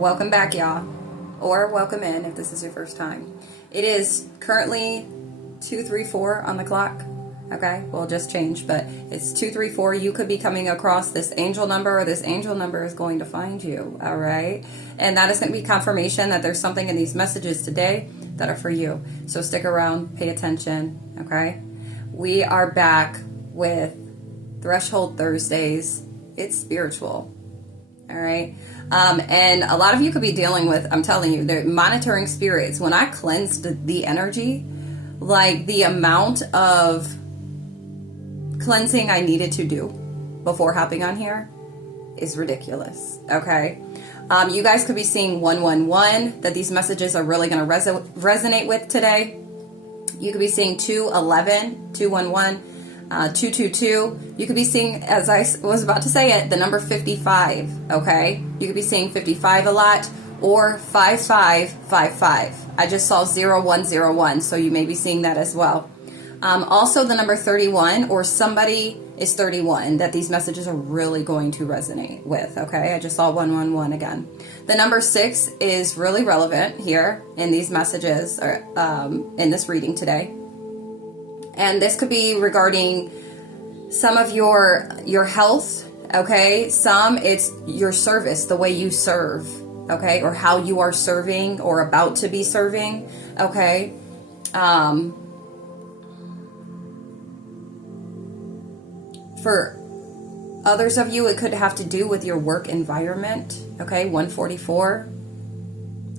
Welcome back, y'all, or welcome in if this is your first time. It is currently 2:34 on the clock. Okay, well, just changed, but it's 2:34. You could be coming across this angel number, or this angel number is going to find you. All right, and that is going to be confirmation that there's something in these messages today that are for you. So stick around, pay attention. Okay, we are back with Threshold Thursdays. It's spiritual. All right. And a lot of you could be dealing with, I'm telling you, they're monitoring spirits. When I cleansed the energy, like the amount of cleansing I needed to do before hopping on here is ridiculous. Okay. You guys could be seeing 111, that these messages are really going to resonate with today. You could be seeing 211, 211. 222. You could be seeing, as I was about to say it, the number 55. Okay, you could be seeing 55 a lot, or 5555. I just saw 0101, so you may be seeing that as well. Also the number 31, or somebody is 31, that these messages are really going to resonate with. Okay, I just saw 111 again. The number 6 is really relevant here in these messages, or in this reading today. And this could be regarding some of your health, okay? Some it's your service, the way you serve, okay? Or how you are serving or about to be serving, okay? For others of you, it could have to do with your work environment, okay? 144,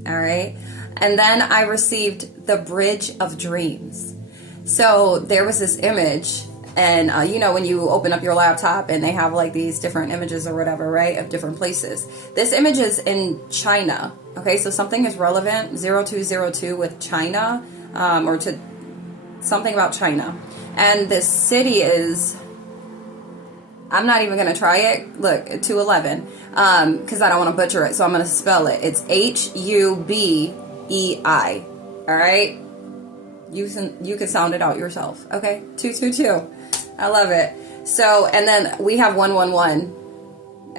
all right? And then I received the Bridge of Dreams. So there was this image, and you know when you open up your laptop and they have like these different images or whatever, right, of different places. This image is in China, okay, so something is relevant, 0202 with China, or to something about China. And this city is, I'm not even going to try it, look, 211, because I don't want to butcher it, so I'm going to spell it. It's Hubei, all right? You can sound it out yourself. Okay, 222. I love it. So, and then we have 111.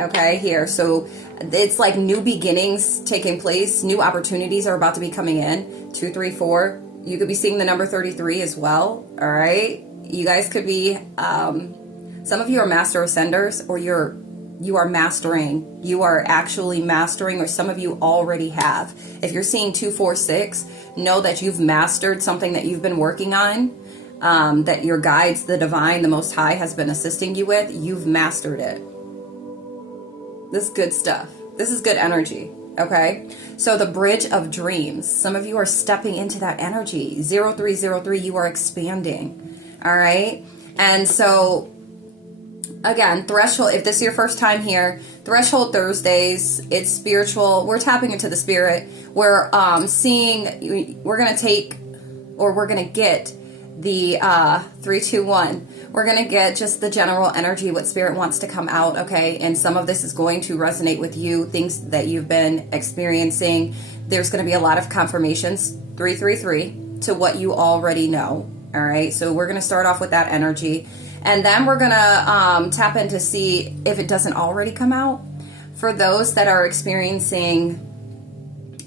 Okay, here. So it's like new beginnings taking place. New opportunities are about to be coming in. 234. You could be seeing the number 33 as well. All right. You guys could be. Some of you are master ascenders, or you are mastering. You are actually mastering, or some of you already have. If you're seeing 246, know that you've mastered something that you've been working on, that your guides, the divine, the Most High, has been assisting you with. You've mastered it. This is good stuff. This is good energy. Okay. So the Bridge of Dreams. Some of you are stepping into that energy. 0303, you are expanding. All right. And so, again, Threshold, if this is your first time here, Threshold Thursdays, it's spiritual. We're tapping into the spirit. We're going to get the 321. We're going to get just the general energy, what spirit wants to come out, okay? And some of this is going to resonate with you, things that you've been experiencing. There's going to be a lot of confirmations, 333, to what you already know, all right? So we're going to start off with that energy. And then we're going to tap in to see if it doesn't already come out. For those that are experiencing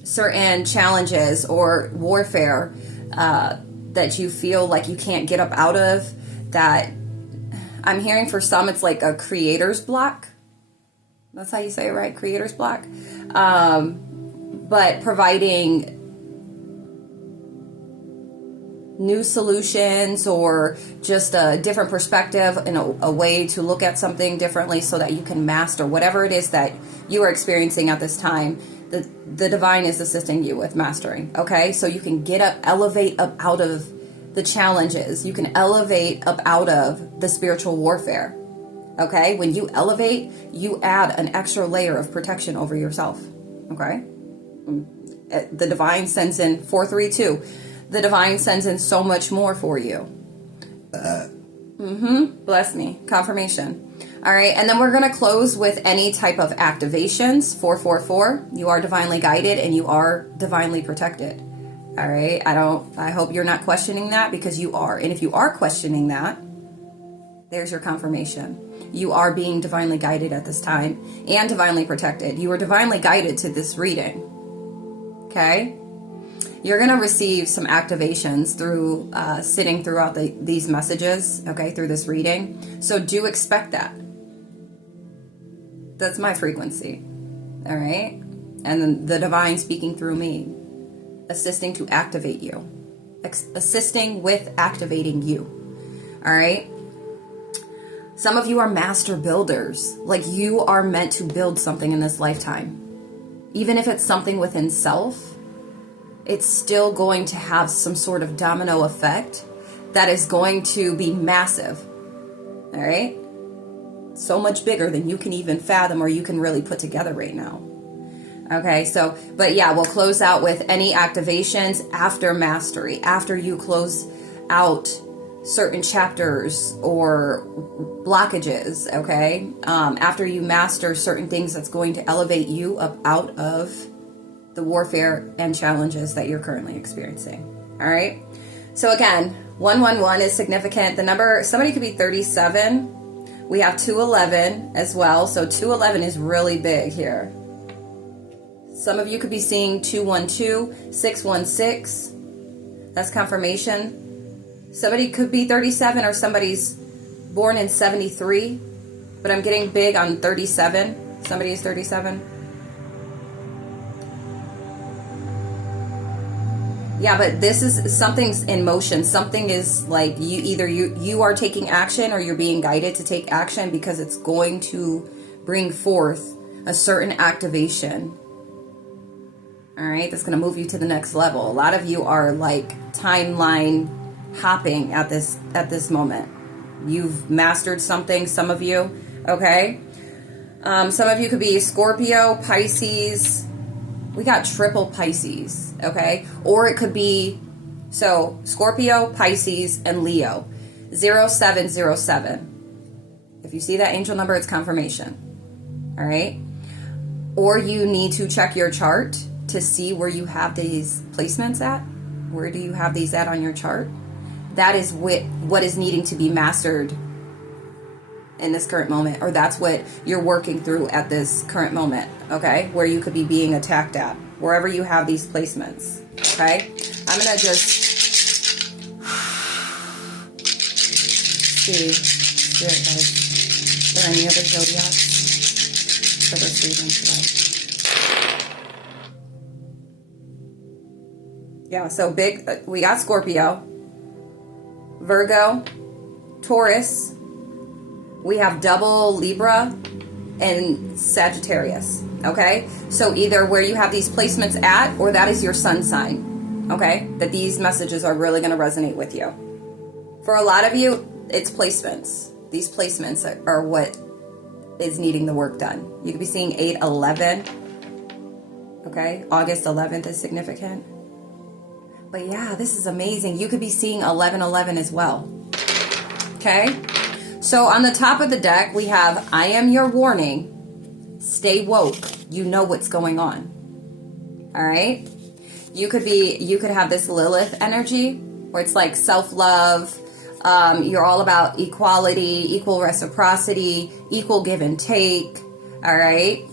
certain challenges or warfare that you feel like you can't get up out of, that I'm hearing for some it's like a creator's block. That's how you say it, right? Creator's block. But providing new solutions, or just a different perspective and a way to look at something differently so that you can master whatever it is that you are experiencing at this time. The divine is assisting you with mastering, okay? So you can get up, elevate up out of the challenges. You can elevate up out of the spiritual warfare, okay? When you elevate, you add an extra layer of protection over yourself, okay? The divine sends in 432. The divine sends in so much more for you. Bless me. Confirmation. All right. And then we're going to close with any type of activations. 444. You are divinely guided and you are divinely protected. All right. I hope you're not questioning that, because you are. And if you are questioning that, there's your confirmation. You are being divinely guided at this time and divinely protected. You are divinely guided to this reading. Okay? You're going to receive some activations through sitting throughout these messages, okay, through this reading. So do expect that. That's my frequency. All right? And then the divine speaking through me, assisting to activate you, assisting with activating you. All right? Some of you are master builders. Like, you are meant to build something in this lifetime. Even if it's something within self, it's still going to have some sort of domino effect that is going to be massive. All right? So much bigger than you can even fathom or you can really put together right now. Okay, so, but yeah, we'll close out with any activations after mastery, after you close out certain chapters or blockages, okay? After you master certain things that's going to elevate you up out of the warfare and challenges that you're currently experiencing. All right. So again, 111 is significant. The number, somebody could be 37. We have 211 as well. So 211 is really big here. Some of you could be seeing 212, 616. That's confirmation. Somebody could be 37 or somebody's born in 73. But I'm getting big on 37. Somebody is 37. Yeah, but this is, something's in motion. Something is like, you are taking action or you're being guided to take action because it's going to bring forth a certain activation. All right, that's going to move you to the next level. A lot of you are like timeline hopping at this moment. You've mastered something, some of you, okay? Some of you could be Scorpio, Pisces. We got triple Pisces, okay? Or it could be, so Scorpio, Pisces, and Leo. 0707. If you see that angel number, it's confirmation. All right? Or you need to check your chart to see where you have these placements at. Where do you have these at on your chart? That is what is needing to be mastered in this current moment, or that's what you're working through at this current moment, okay? Where you could be being attacked at, wherever you have these placements, okay? I'm gonna just see, Spirit guys, are there any other zodiacs for this reading today? Yeah, so big, we got Scorpio, Virgo, Taurus. We have double Libra and Sagittarius, okay? So either where you have these placements at, or that is your sun sign, okay? That these messages are really going to resonate with you. For a lot of you, it's placements. These placements are what is needing the work done. You could be seeing 8/11, okay? August 11th is significant. But yeah, this is amazing. You could be seeing 11/11 as well, okay? So on the top of the deck, we have, I am your warning. Stay woke. You know what's going on. All right? You could have this Lilith energy where it's like self-love. You're all about equality, equal reciprocity, equal give and take. All right?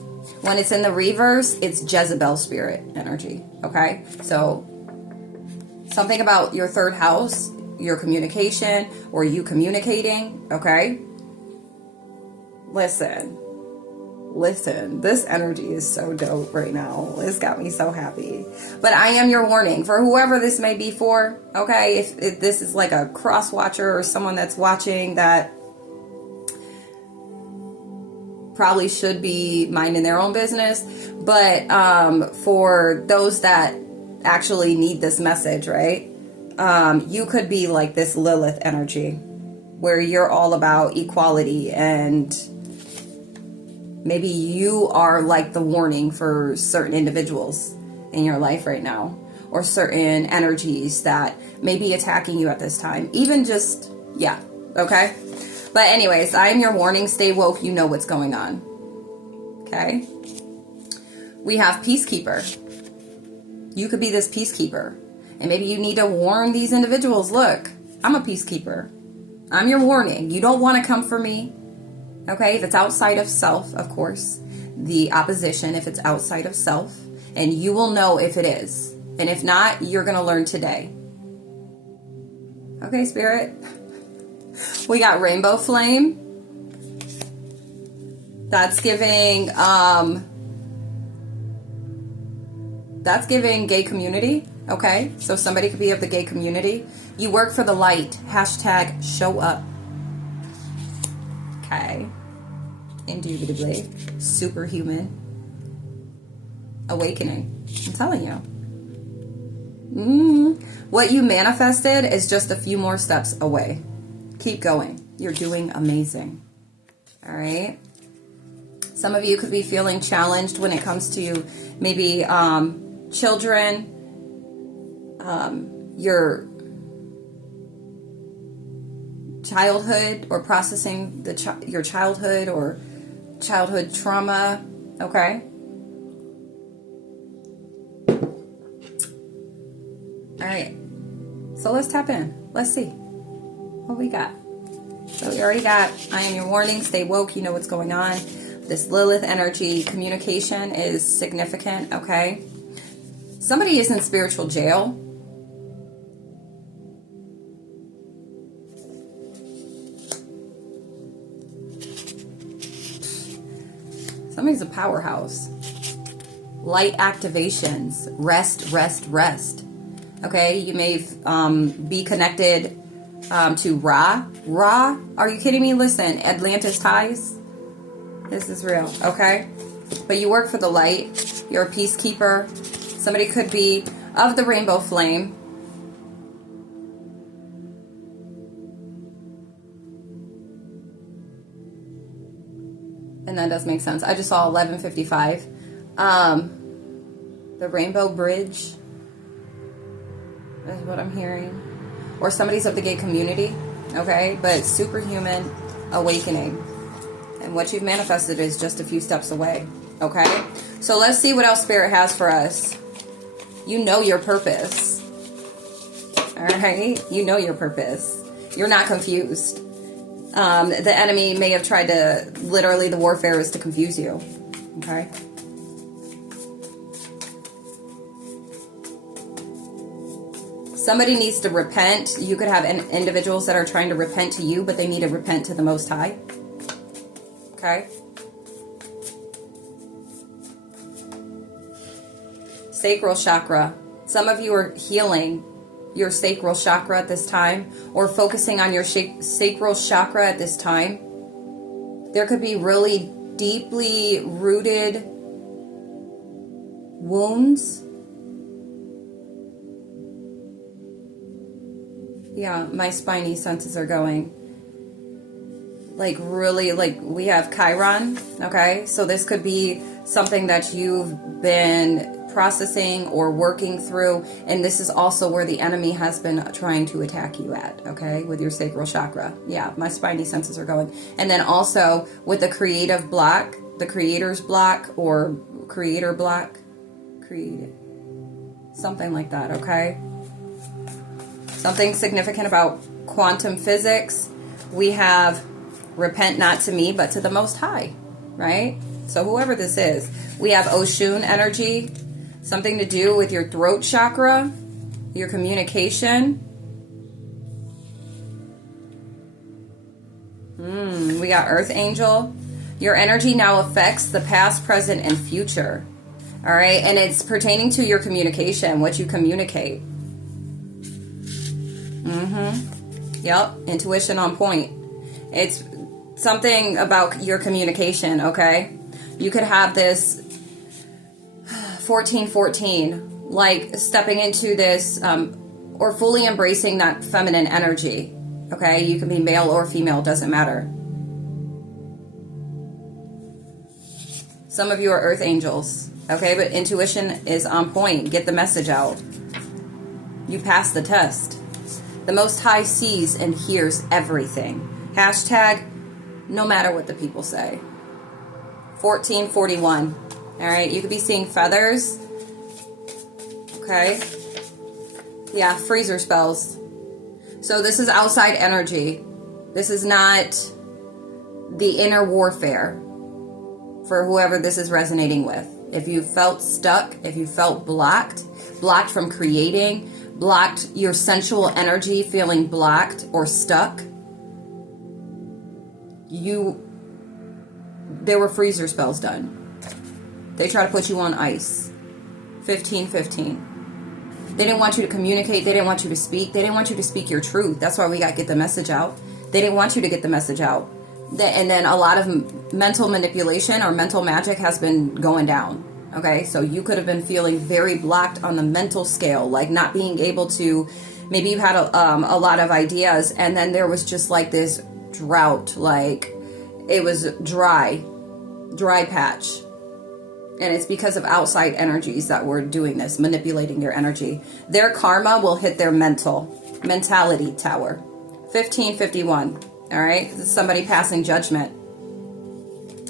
When it's in the reverse, it's Jezebel spirit energy. Okay? So something about your third house, your communication, or you communicating, okay? Listen, this energy is so dope right now. It's got me so happy. But I am your warning for whoever this may be for, okay? If this is like a cross watcher or someone that's watching that probably should be minding their own business, but for those that actually need this message, right? You could be like this Lilith energy where you're all about equality, and maybe you are like the warning for certain individuals in your life right now, or certain energies that may be attacking you at this time. Even just, yeah, okay? But anyways, I am your warning. Stay woke. You know what's going on. Okay? We have Peacekeeper. You could be this peacekeeper. And maybe you need to warn these individuals, look, I'm a peacekeeper. I'm your warning. You don't want to come for me. Okay, if it's outside of self, of course, the opposition, if it's outside of self, and you will know if it is. And if not, you're going to learn today. Okay, Spirit. We got rainbow flame. That's giving gay community. Okay, so somebody could be of the gay community. You work for the light. Hashtag show up. Okay. Indubitably. Superhuman. Awakening. I'm telling you. What you manifested is just a few more steps away. Keep going. You're doing amazing. All right. Some of you could be feeling challenged when it comes to maybe children, your childhood, or processing your childhood or childhood trauma. Okay. All right. So let's tap in. Let's see what we got. So we already got, I am your warning. Stay woke. You know what's going on. This Lilith energy, communication is significant. Okay. Somebody is in spiritual jail. Somebody's a powerhouse. Light activations. Rest, rest, rest. Okay, you may be connected to Ra. Ra? Are you kidding me? Listen, Atlantis ties. This is real, okay? But you work for the light. You're a peacekeeper. Somebody could be of the rainbow flame. And that does make sense. I just saw 1155. The rainbow bridge is what I'm hearing. Or somebody's of the gay community, okay? But superhuman awakening. And what you've manifested is just a few steps away, okay? So let's see what else Spirit has for us. You know your purpose. All right? You know your purpose. You're not confused. The enemy may have tried to, literally the warfare is to confuse you, okay? Somebody needs to repent. You could have individuals that are trying to repent to you, but they need to repent to the Most High. Okay? Sacral chakra. Some of you are healing your sacral chakra at this time, or focusing on your sacral chakra at this time. There could be really deeply rooted wounds. Yeah, my spiny senses are going. Like really, like we have Chiron, okay? So this could be something that you've been processing or working through, and this is also where the enemy has been trying to attack you at, okay? With your sacral chakra. Yeah, my spiny senses are going. And then also with the creative block, the creator's block or creator block, creative, something like that, okay? Something significant about quantum physics. We have repent not to me, but to the Most High, right? So whoever this is. We have Oshun energy, something to do with your throat chakra, your communication. We got Earth Angel. Your energy now affects the past, present, and future. All right, and it's pertaining to your communication, what you communicate. Yep, intuition on point. It's something about your communication, okay? You could have this 1414, like stepping into this, or fully embracing that feminine energy, okay? You can be male or female, doesn't matter. Some of you are earth angels, okay? But intuition is on point. Get the message out. You passed the test. The Most High sees and hears everything. Hashtag, no matter what the people say. 1441. All right, you could be seeing feathers. Okay. Yeah, freezer spells. So this is outside energy. This is not the inner warfare for whoever this is resonating with. If you felt stuck, if you felt blocked from creating, blocked your sensual energy, feeling blocked or stuck, there were freezer spells done. They try to put you on ice. 15-15. They didn't want you to communicate. They didn't want you to speak. They didn't want you to speak your truth. That's why we got to get the message out. They didn't want you to get the message out. And then a lot of mental manipulation or mental magic has been going down. Okay, so you could have been feeling very blocked on the mental scale, like not being able to, maybe you had a lot of ideas, and then there was just like this drought, like it was dry patch. And it's because of outside energies that were doing this, manipulating your energy. Their karma will hit their mentality tower. 1551. All right, this is somebody passing judgment.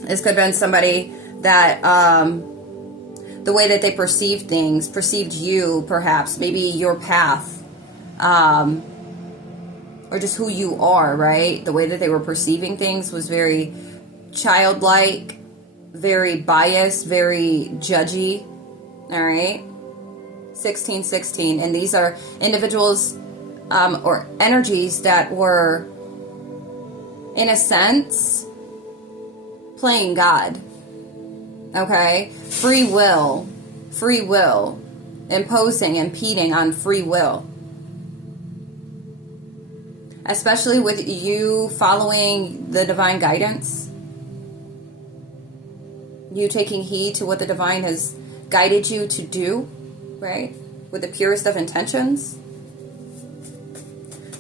This could have been somebody that the way that they perceived things, perceived you, perhaps, maybe your path, or just who you are, right? The way that they were perceiving things was very childlike, very biased, very judgy. All right, 1616, and these are individuals or energies that were, in a sense, playing God. Okay, free will, imposing, impeding on free will. Especially with you following the divine guidance, you taking heed to what the divine has guided you to do, right? With the purest of intentions.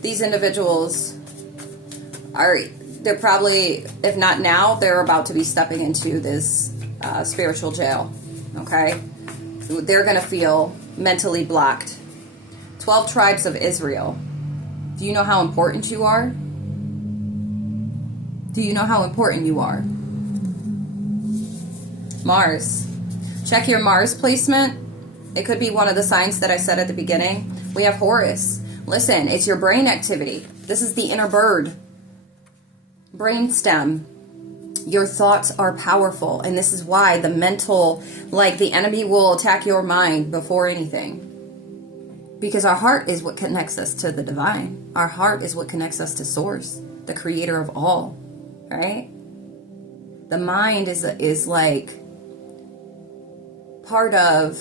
These individuals they're probably, if not now, they're about to be stepping into this spiritual jail, okay? They're going to feel mentally blocked. 12 tribes of Israel. Do you know how important you are? Do you know how important you are? Mars. Check your Mars placement. It could be one of the signs that I said at the beginning. We have Horus. Listen, it's your brain activity. This is the inner bird. Brainstem. Your thoughts are powerful, and this is why the mental, like the enemy will attack your mind before anything. Because our heart is what connects us to the divine. Our heart is what connects us to Source, the creator of all, right? The mind is like part of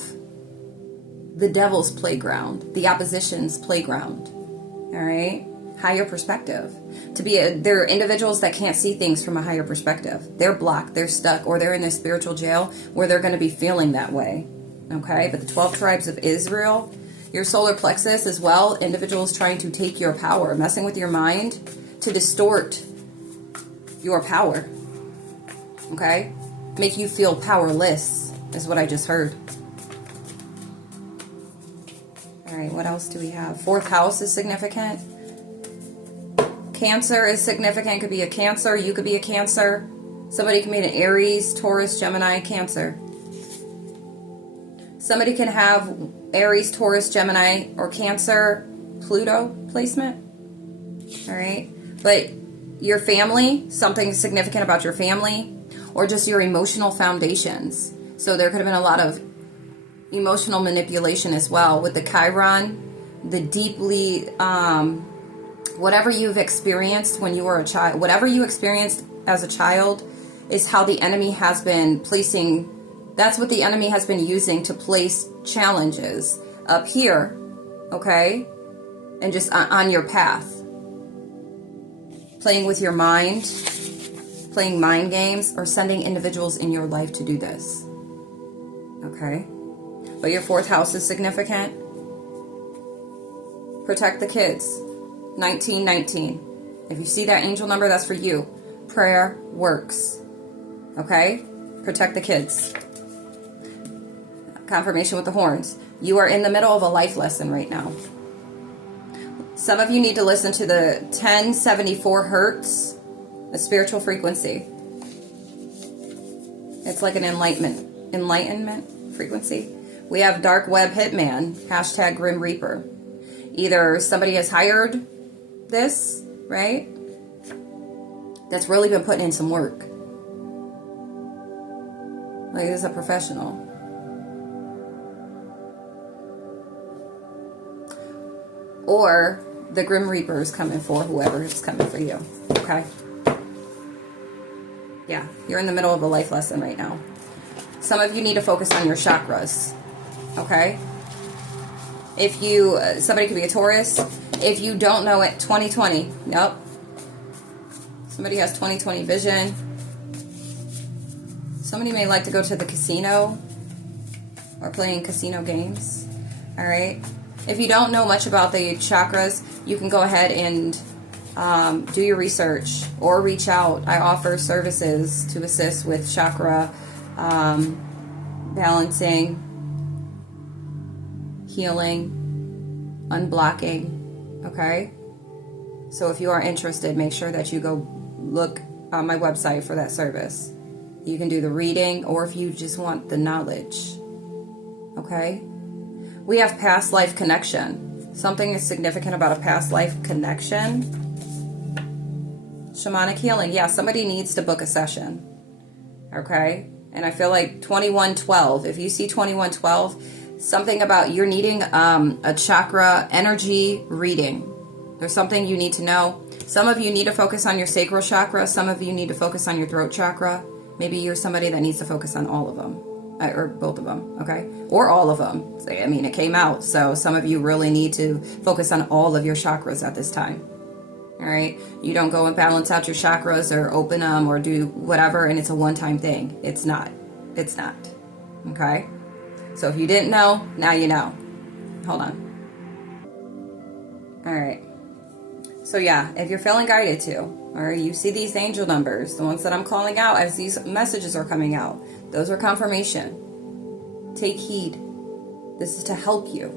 the devil's playground, the opposition's playground, all right? Higher perspective. There are individuals that can't see things from a higher perspective. They're blocked, they're stuck, or they're in their spiritual jail where they're going to be feeling that way. Okay, but the 12 tribes of Israel, your solar plexus as well, individuals trying to take your power, messing with your mind to distort your power. Okay, make you feel powerless is what I just heard. All right, what else do we have? Fourth house is significant. Cancer is significant. Could be a Cancer. You could be a Cancer. Somebody can be an Aries, Taurus, Gemini, Cancer. Somebody can have Aries, Taurus, Gemini, or Cancer, Pluto placement. All right. But your family, something significant about your family, or just your emotional foundations. So there could have been a lot of emotional manipulation as well with the Chiron, the deeply... whatever you've experienced when you were a child, whatever you experienced as a child is how the enemy has been placing, that's what the enemy has been using to place challenges up here, okay? And just on your path. Playing with your mind, playing mind games, or sending individuals in your life to do this, okay? But your fourth house is significant. Protect the kids. 1919. If you see that angel number, that's for you. Prayer works. Okay? Protect the kids. Confirmation with the horns. You are in the middle of a life lesson right now. Some of you need to listen to the 1074 hertz, the spiritual frequency. It's like an enlightenment frequency. We have Dark Web Hitman, hashtag Grim Reaper. Either somebody has hired this, right? that's really been putting in some work. Like, this is a professional. Or the Grim Reaper is coming for whoever is coming for you. Okay? Yeah, you're in the middle of a life lesson right now. Some of you need to focus on your chakras. Okay? If you, somebody could be a Taurus. If you don't know it, 2020. Yep. Somebody has 2020 vision. Somebody may like to go to the casino or playing casino games. All right. If you don't know much about the chakras, you can go ahead and do your research or reach out. I offer services to assist with chakra balancing, healing, unblocking. Okay. So if you are interested, make sure that you go look on my website for that service. You can do the reading, or if you just want the knowledge. Okay? We have past life connection. Something is significant about a past life connection. Shamanic healing. Yeah, somebody needs to book a session. Okay? And I feel like 2112. If you see 2112, something about you're needing a chakra energy reading. There's something you need to know. Some of you need to focus on your sacral chakra. Some of you need to focus on your throat chakra. Maybe you're somebody that needs to focus on all of them. Or both of them, okay? Or all of them. I mean, it came out. So some of you really need to focus on all of your chakras at this time. All right? You don't go and balance out your chakras or open them or do whatever and it's a one-time thing. It's not. It's not. Okay? So if you didn't know, now you know. Hold on. All right. So yeah, if you're feeling guided to, or you see these angel numbers, the ones that I'm calling out as these messages are coming out, those are confirmation. Take heed. This is to help you.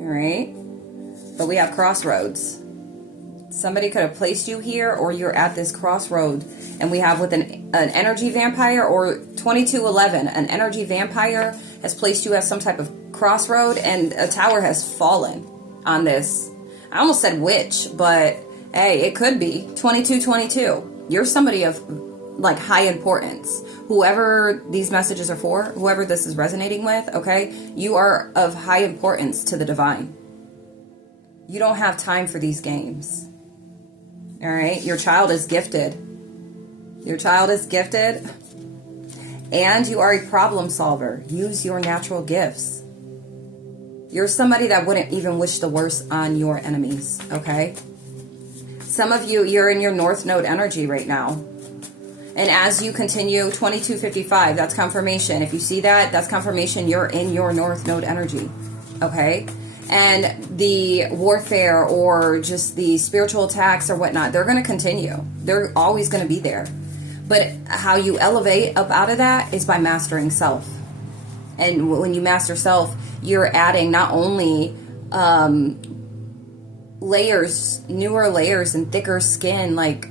All right? But we have crossroads. Somebody could have placed you here, or you're at this crossroad. And we have with an energy vampire, or 2211, an energy vampire has placed you at some type of crossroad, and a tower has fallen on this. I almost said witch, but hey, it could be 2222. You're somebody of like high importance. Whoever these messages are for, whoever this is resonating with, okay, you are of high importance to the divine. You don't have time for these games. All right, your child is gifted. Your child is gifted, and you are a problem solver. Use your natural gifts. You're somebody that wouldn't even wish the worst on your enemies, okay? Some of you, you're in your North Node energy right now. And as you continue, 2255, that's confirmation. If you see that, that's confirmation you're in your North Node energy, okay? And the warfare or just the spiritual attacks or whatnot, they're going to continue. They're always going to be there. But how you elevate up out of that is by mastering self. And when you master self, you're adding not only layers, newer layers and thicker skin, like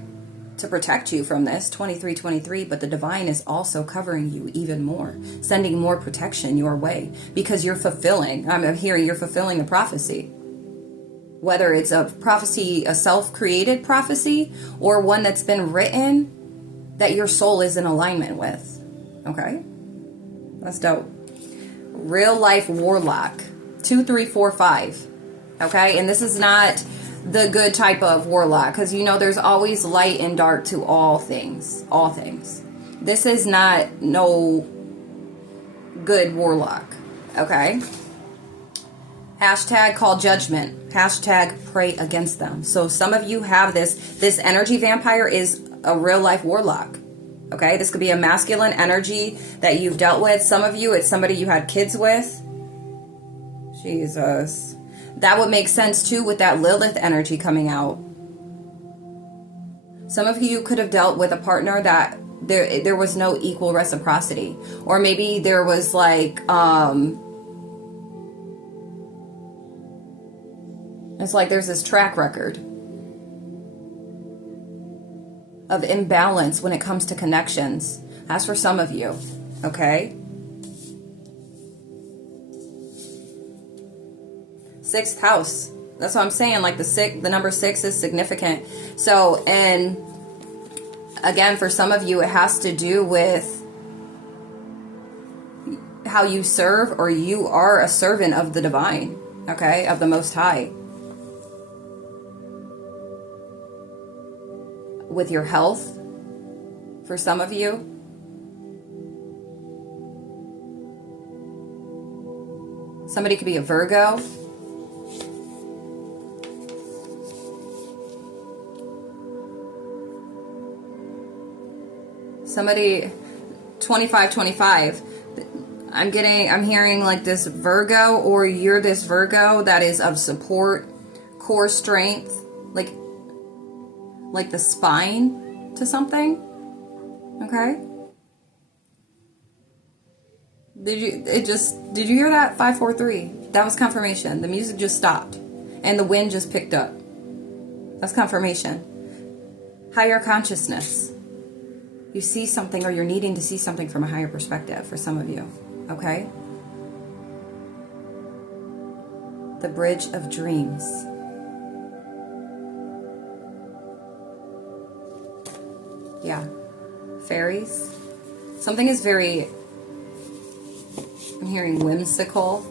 to protect you from this 2323, but the divine is also covering you even more, sending more protection your way because you're fulfilling. I'm hearing you're fulfilling a prophecy, whether it's a prophecy, a self-created prophecy, or one that's been written that your soul is in alignment with. Okay, that's dope. Real life warlock 2345. Okay, and this is not the good type of warlock, because you know there's always light and dark to all things. All things. This is not no good warlock. Okay. Hashtag call judgment. Hashtag pray against them. So some of you have this energy vampire is a real life warlock. Okay, this could be a masculine energy that you've dealt with. Some of you, it's somebody you had kids with. Jesus. That would make sense too with that Lilith energy coming out. Some of you could have dealt with a partner that there was no equal reciprocity. Or maybe there was like, it's like there's this track record of imbalance when it comes to connections. That's for some of you, okay? Sixth house. That's what I'm saying. Like the number 6 is significant. So, and again, for some of you, it has to do with how you serve, or you are a servant of the divine, okay, of the Most High. With your health, for some of you. Somebody could be a Virgo. Somebody, 25. I'm hearing like this Virgo, or you're this Virgo that is of support, core strength, like the spine to something. Okay? Did you hear that? 543. That was confirmation. The music just stopped and the wind just picked up. That's confirmation. Higher consciousness. You see something, or you're needing to see something from a higher perspective for some of you. Okay? The bridge of dreams. Yeah. Fairies. Something is very, I'm hearing whimsical.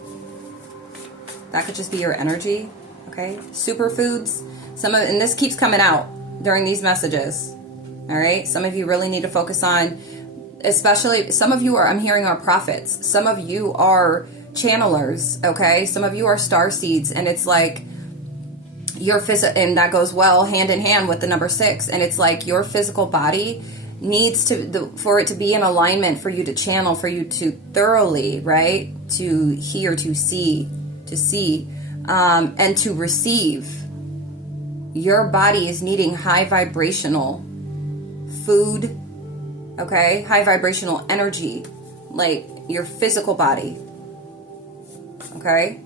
That could just be your energy. Okay? Superfoods. And this keeps coming out during these messages. All right? Some of you really need to focus on, especially, some of you I'm hearing are prophets. Some of you are channelers, okay? Some of you are star seeds, and it's like your and that goes well hand in hand with the number 6, and it's like your physical body needs to, for it to be in alignment, for you to channel, for you to thoroughly, right? To hear, to see, and to receive. Your body is needing high vibrational food, okay? High vibrational energy, like your physical body, okay?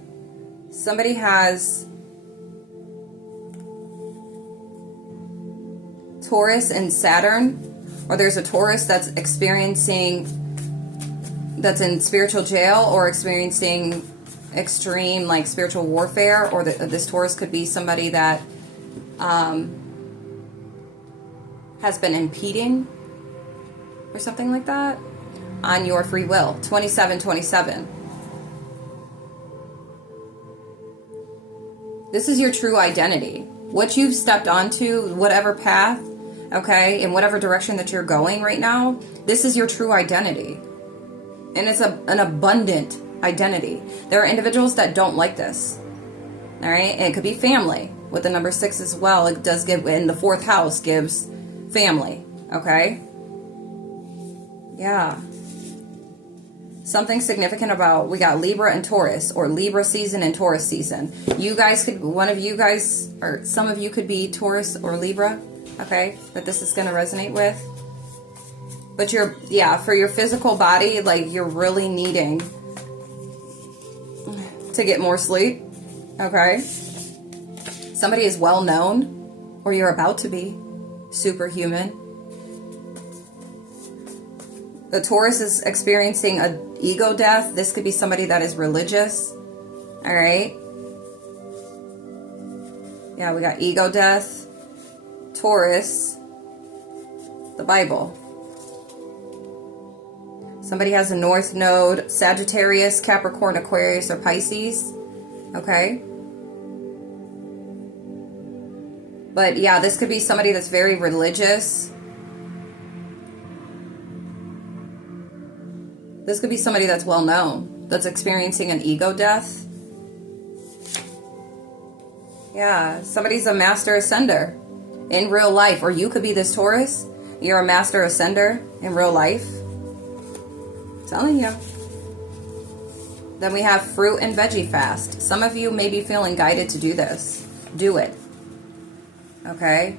Somebody has Taurus and Saturn, or there's a Taurus that's in spiritual jail, or experiencing extreme, like, spiritual warfare, or this Taurus could be somebody that has been impeding or something like that on your free will. 27. This is your true identity. What you've stepped onto, whatever path, okay, in whatever direction that you're going right now, this is your true identity. And it's an abundant identity. There are individuals that don't like this. All right? And it could be family. With the number 6 as well, it does give, in the 4th house, gives family. Okay? Yeah. Something significant about, we got Libra and Taurus, or Libra season and Taurus season. You guys could, one of you guys, or some of you could be Taurus or Libra, okay, that this is going to resonate with. But for your physical body, like, you're really needing to get more sleep, okay? Somebody is well known, or you're about to be superhuman. The Taurus is experiencing an ego death. This could be somebody that is religious. All right. Yeah, we got ego death, Taurus, the Bible. Somebody has a North Node, Sagittarius, Capricorn, Aquarius, or Pisces. Okay. But yeah, this could be somebody that's very religious. This could be somebody that's well known, that's experiencing an ego death. Yeah, somebody's a master ascender in real life, or you could be this Taurus. You're a master ascender in real life. I'm telling you. Then we have fruit and veggie fast. Some of you may be feeling guided to do this. Do it. Okay?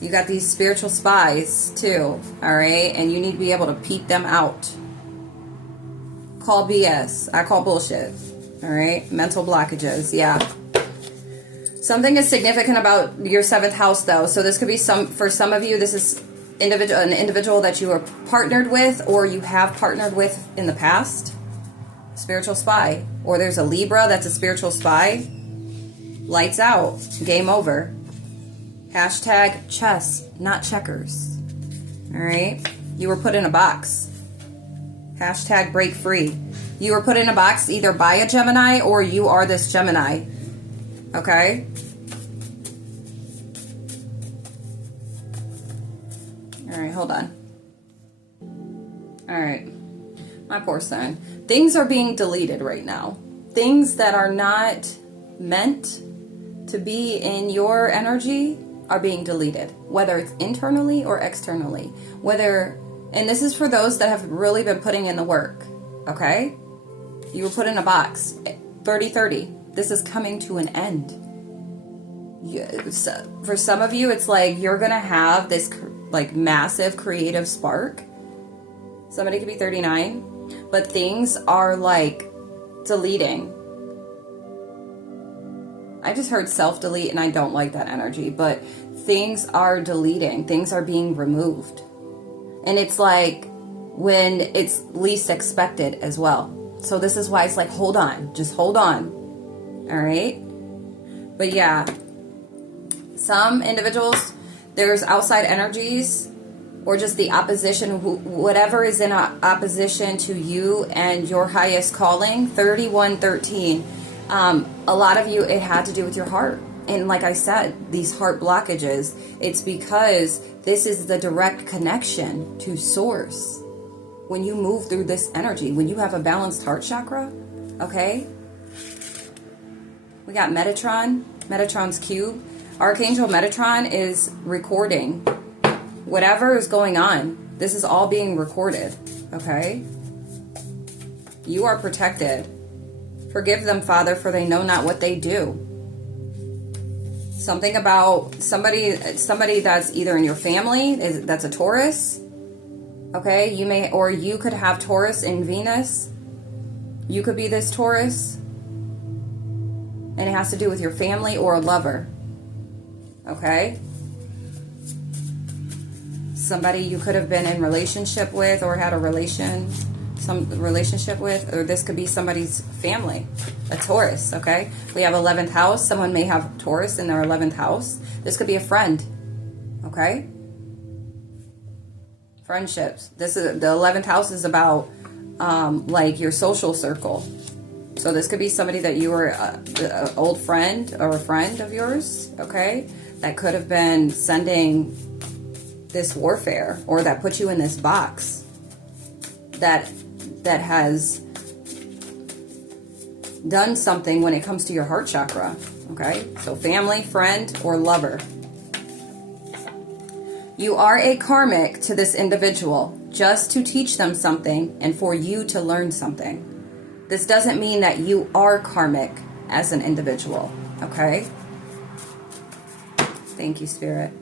You got these spiritual spies too, all right? And you need to be able to peep them out. Call BS. I call bullshit. All right? Mental blockages. Yeah. Something is significant about your 7th house, though. So this could be for some of you, this is an individual that you are partnered with, or you have partnered with in the past. Spiritual spy. Or there's a Libra that's a spiritual spy. Lights out. Game over. Hashtag chess, not checkers. All right. You were put in a box. Hashtag break free. You were put in a box either by a Gemini or you are this Gemini. Okay? All right, hold on. All right. My poor son. Things are being deleted right now. Things that are not meant to be in your energy are being deleted, whether it's internally or externally. And this is for those that have really been putting in the work, okay? You were put in a box, 30-30. This is coming to an end. For some of you, it's like you're going to have this like massive creative spark. Somebody could be 39, but things are like deleting. I just heard self-delete and I don't like that energy, but things are deleting. Things are being removed. And it's like when it's least expected as well. So this is why it's like, hold on, just hold on. All right. But yeah, some individuals, there's outside energies or just the opposition, whatever is in opposition to you and your highest calling, 3113. A lot of you, it had to do with your heart. And like I said, these heart blockages, it's because this is the direct connection to source. When you move through this energy, when you have a balanced heart chakra, okay? We got Metatron, Metatron's cube. Archangel Metatron is recording whatever is going on. This is all being recorded, okay? You are protected. Forgive them, Father, for they know not what they do. Something about somebody that's either in your family, that's a Taurus, okay? You could have Taurus in Venus. You could be this Taurus. And it has to do with your family or a lover, okay? Somebody you could have been in relationship with or had some relationship with, or this could be somebody's family, a Taurus, okay? We have 11th house. Someone may have Taurus in their 11th house. This could be a friend, okay? Friendships. The 11th house is about like your social circle. So this could be somebody that you were an old friend or a friend of yours, okay? That could have been sending this warfare, or that put you in this box that has done something when it comes to your heart chakra, okay? So family, friend, or lover. You are a karmic to this individual just to teach them something and for you to learn something. This doesn't mean that you are karmic as an individual, okay? Thank you, Spirit.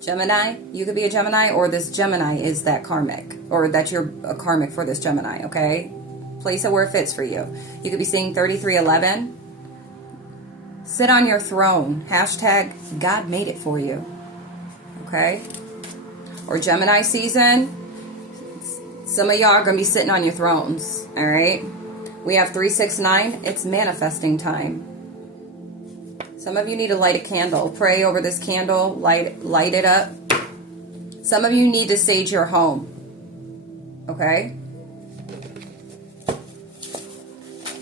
Gemini, you could be a Gemini, or this Gemini is that karmic, or that you're a karmic for this Gemini, okay? Place it where it fits for you. You could be seeing 3311. Sit on your throne. Hashtag God made it for you, okay? Or Gemini season, some of y'all are going to be sitting on your thrones, all right? We have 369. It's manifesting time. Some of you need to light a candle. Pray over this candle. Light it up. Some of you need to sage your home. Okay?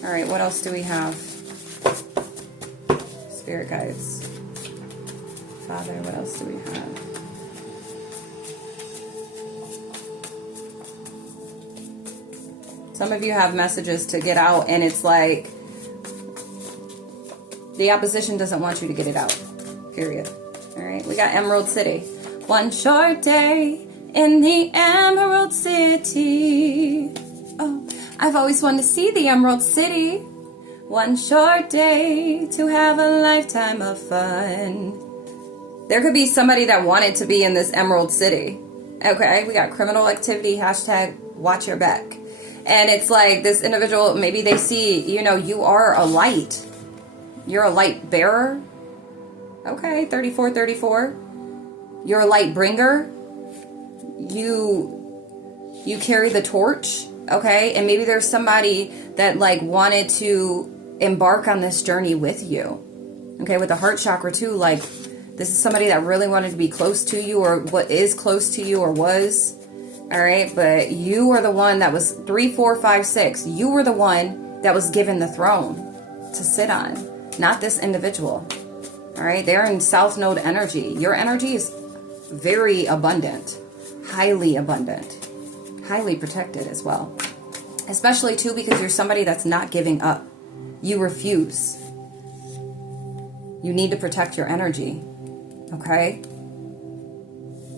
All right, what else do we have? Spirit guides. Father, what else do we have? Some of you have messages to get out, and it's like the opposition doesn't want you to get it out. Period. All right, we got Emerald City. One short day in the Emerald City. Oh, I've always wanted to see the Emerald City. One short day to have a lifetime of fun. There could be somebody that wanted to be in this Emerald City. Okay, we got criminal activity. Hashtag watch your back. And it's like this individual, maybe they see, you are a light. You're a light bearer. Okay, 3434. You're a light bringer. You carry the torch. Okay, and maybe there's somebody that like wanted to embark on this journey with you. Okay, with the heart chakra too, like This is somebody that really wanted to be close to you, or what is close to you or was. All right. But you were the one that was 3, 4, 5, 6. You were the one that was given the throne to sit on, not this individual. All right. They're in South Node energy. Your energy is very abundant, highly protected as well. Especially too, because you're somebody that's not giving up. You refuse. You need to protect your energy. Okay?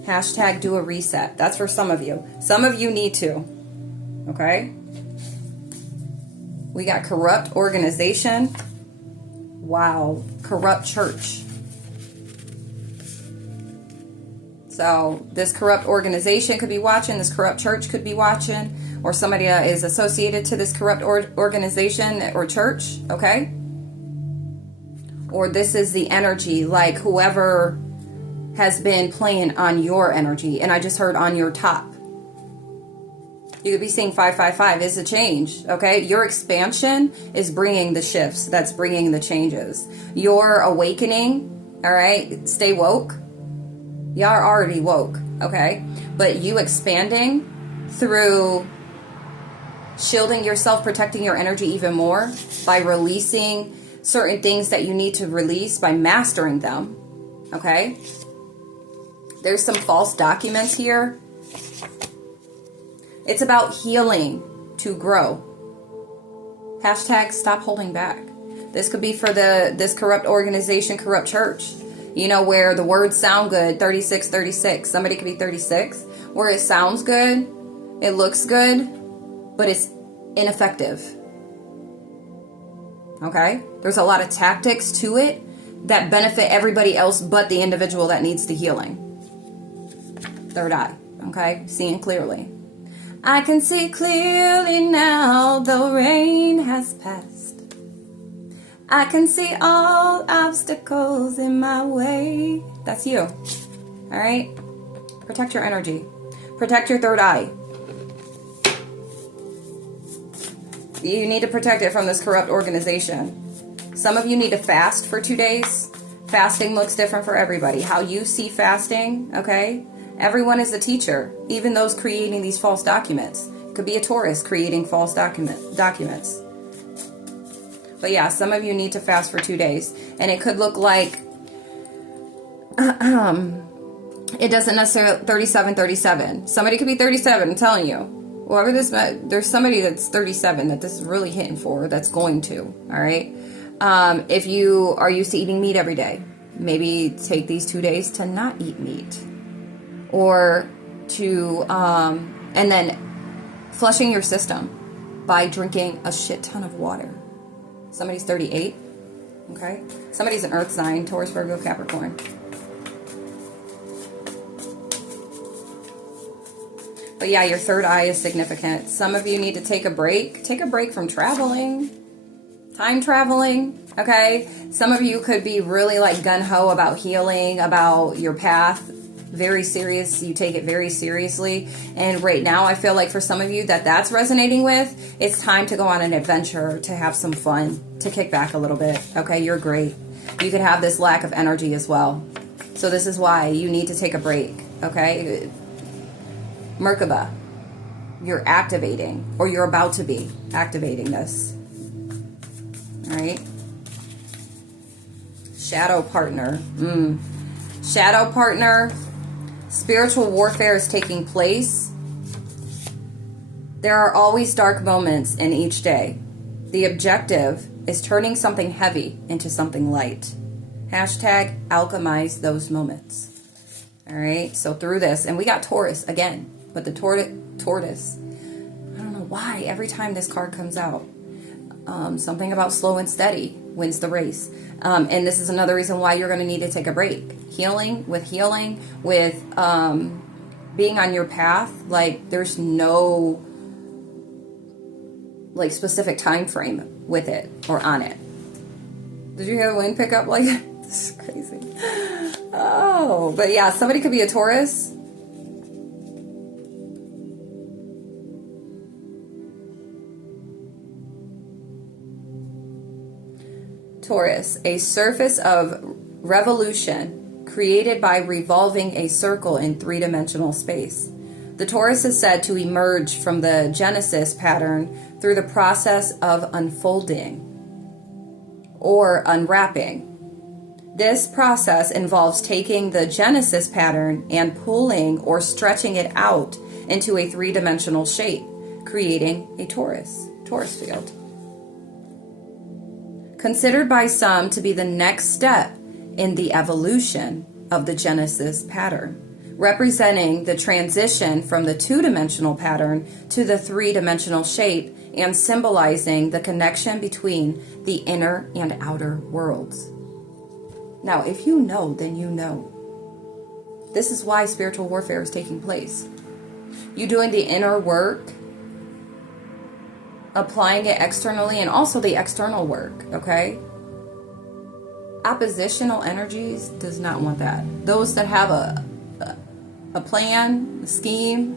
Hashtag do a reset. That's for some of you. Some of you need to. Okay? We got corrupt organization. Wow. Corrupt church. So this corrupt organization could be watching. This corrupt church could be watching. Or somebody is associated to this corrupt organization or church. Okay? Or this is the energy, like whoever has been playing on your energy. And I just heard on your top. You could be seeing 555 is a change. Okay. Your expansion is bringing the shifts. That's bringing the changes. Your awakening. All right. Stay woke. Y'all are already woke. Okay. But you expanding through shielding yourself, protecting your energy even more by releasing certain things that you need to release, by mastering them. Okay? There's some false documents here. It's about healing to grow. Hashtag stop holding back. This could be for this corrupt organization, corrupt church. You know, where the words sound good, 36, 36. Somebody could be 36. Where it sounds good, it looks good, but it's ineffective. Okay? There's a lot of tactics to it that benefit everybody else but the individual that needs the healing. Third eye. Okay? Seeing clearly. I can see clearly now, the rain has passed. I can see all obstacles in my way. That's you. Alright? Protect your energy. Protect your third eye. You need to protect it from this corrupt organization. Some of you need to fast for 2 days. Fasting looks different for everybody. How you see fasting, okay? Everyone is a teacher, even those creating these false documents. Could be a Taurus creating false documents. But yeah, some of you need to fast for 2 days. And it could look like, it doesn't necessarily, 37. Somebody could be 37, I'm telling you. Whoever this, there's somebody that's 37 that this is really hitting for, that's going to, all right? If you are used to eating meat every day, maybe take these 2 days to not eat meat. Or to, and then flushing your system by drinking a shit ton of water. Somebody's 38, okay? Somebody's an earth sign, Taurus, Virgo, Capricorn. But yeah, your third eye is significant. Some of you need to take a break. Take a break from traveling. Time traveling, okay? Some of you could be really like gung-ho about healing, about your path. Very serious. You take it very seriously. And right now, I feel like for some of you that's resonating with, it's time to go on an adventure, to have some fun, to kick back a little bit. Okay, you're great. You could have this lack of energy as well. So this is why you need to take a break, okay? Merkaba, you're activating, or you're about to be activating this. All right. Shadow partner. Shadow partner. Spiritual warfare is taking place. There are always dark moments in each day. The objective is turning something heavy into something light. Hashtag alchemize those moments. All right. So through this, and we got Taurus again. But the tortoise, I don't know why every time this card comes out, something about slow and steady wins the race. And this is another reason why you're going to need to take a break. Healing, with being on your path, like there's no like specific time frame with it or on it. Did you hear the wind pick up like that? This is crazy. Oh, but yeah, somebody could be a Taurus. Taurus, a surface of revolution created by revolving a circle in three-dimensional space. The torus is said to emerge from the Genesis pattern through the process of unfolding or unwrapping. This process involves taking the Genesis pattern and pulling or stretching it out into a three-dimensional shape, creating a torus field. Considered by some to be the next step in the evolution of the Genesis pattern, representing the transition from the two-dimensional pattern to the three-dimensional shape and symbolizing the connection between the inner and outer worlds. Now, if you know, then you know. This is why spiritual warfare is taking place. You doing the inner work, applying it externally, and also the external work, okay? Oppositional energies does not want that. Those that have a plan, a scheme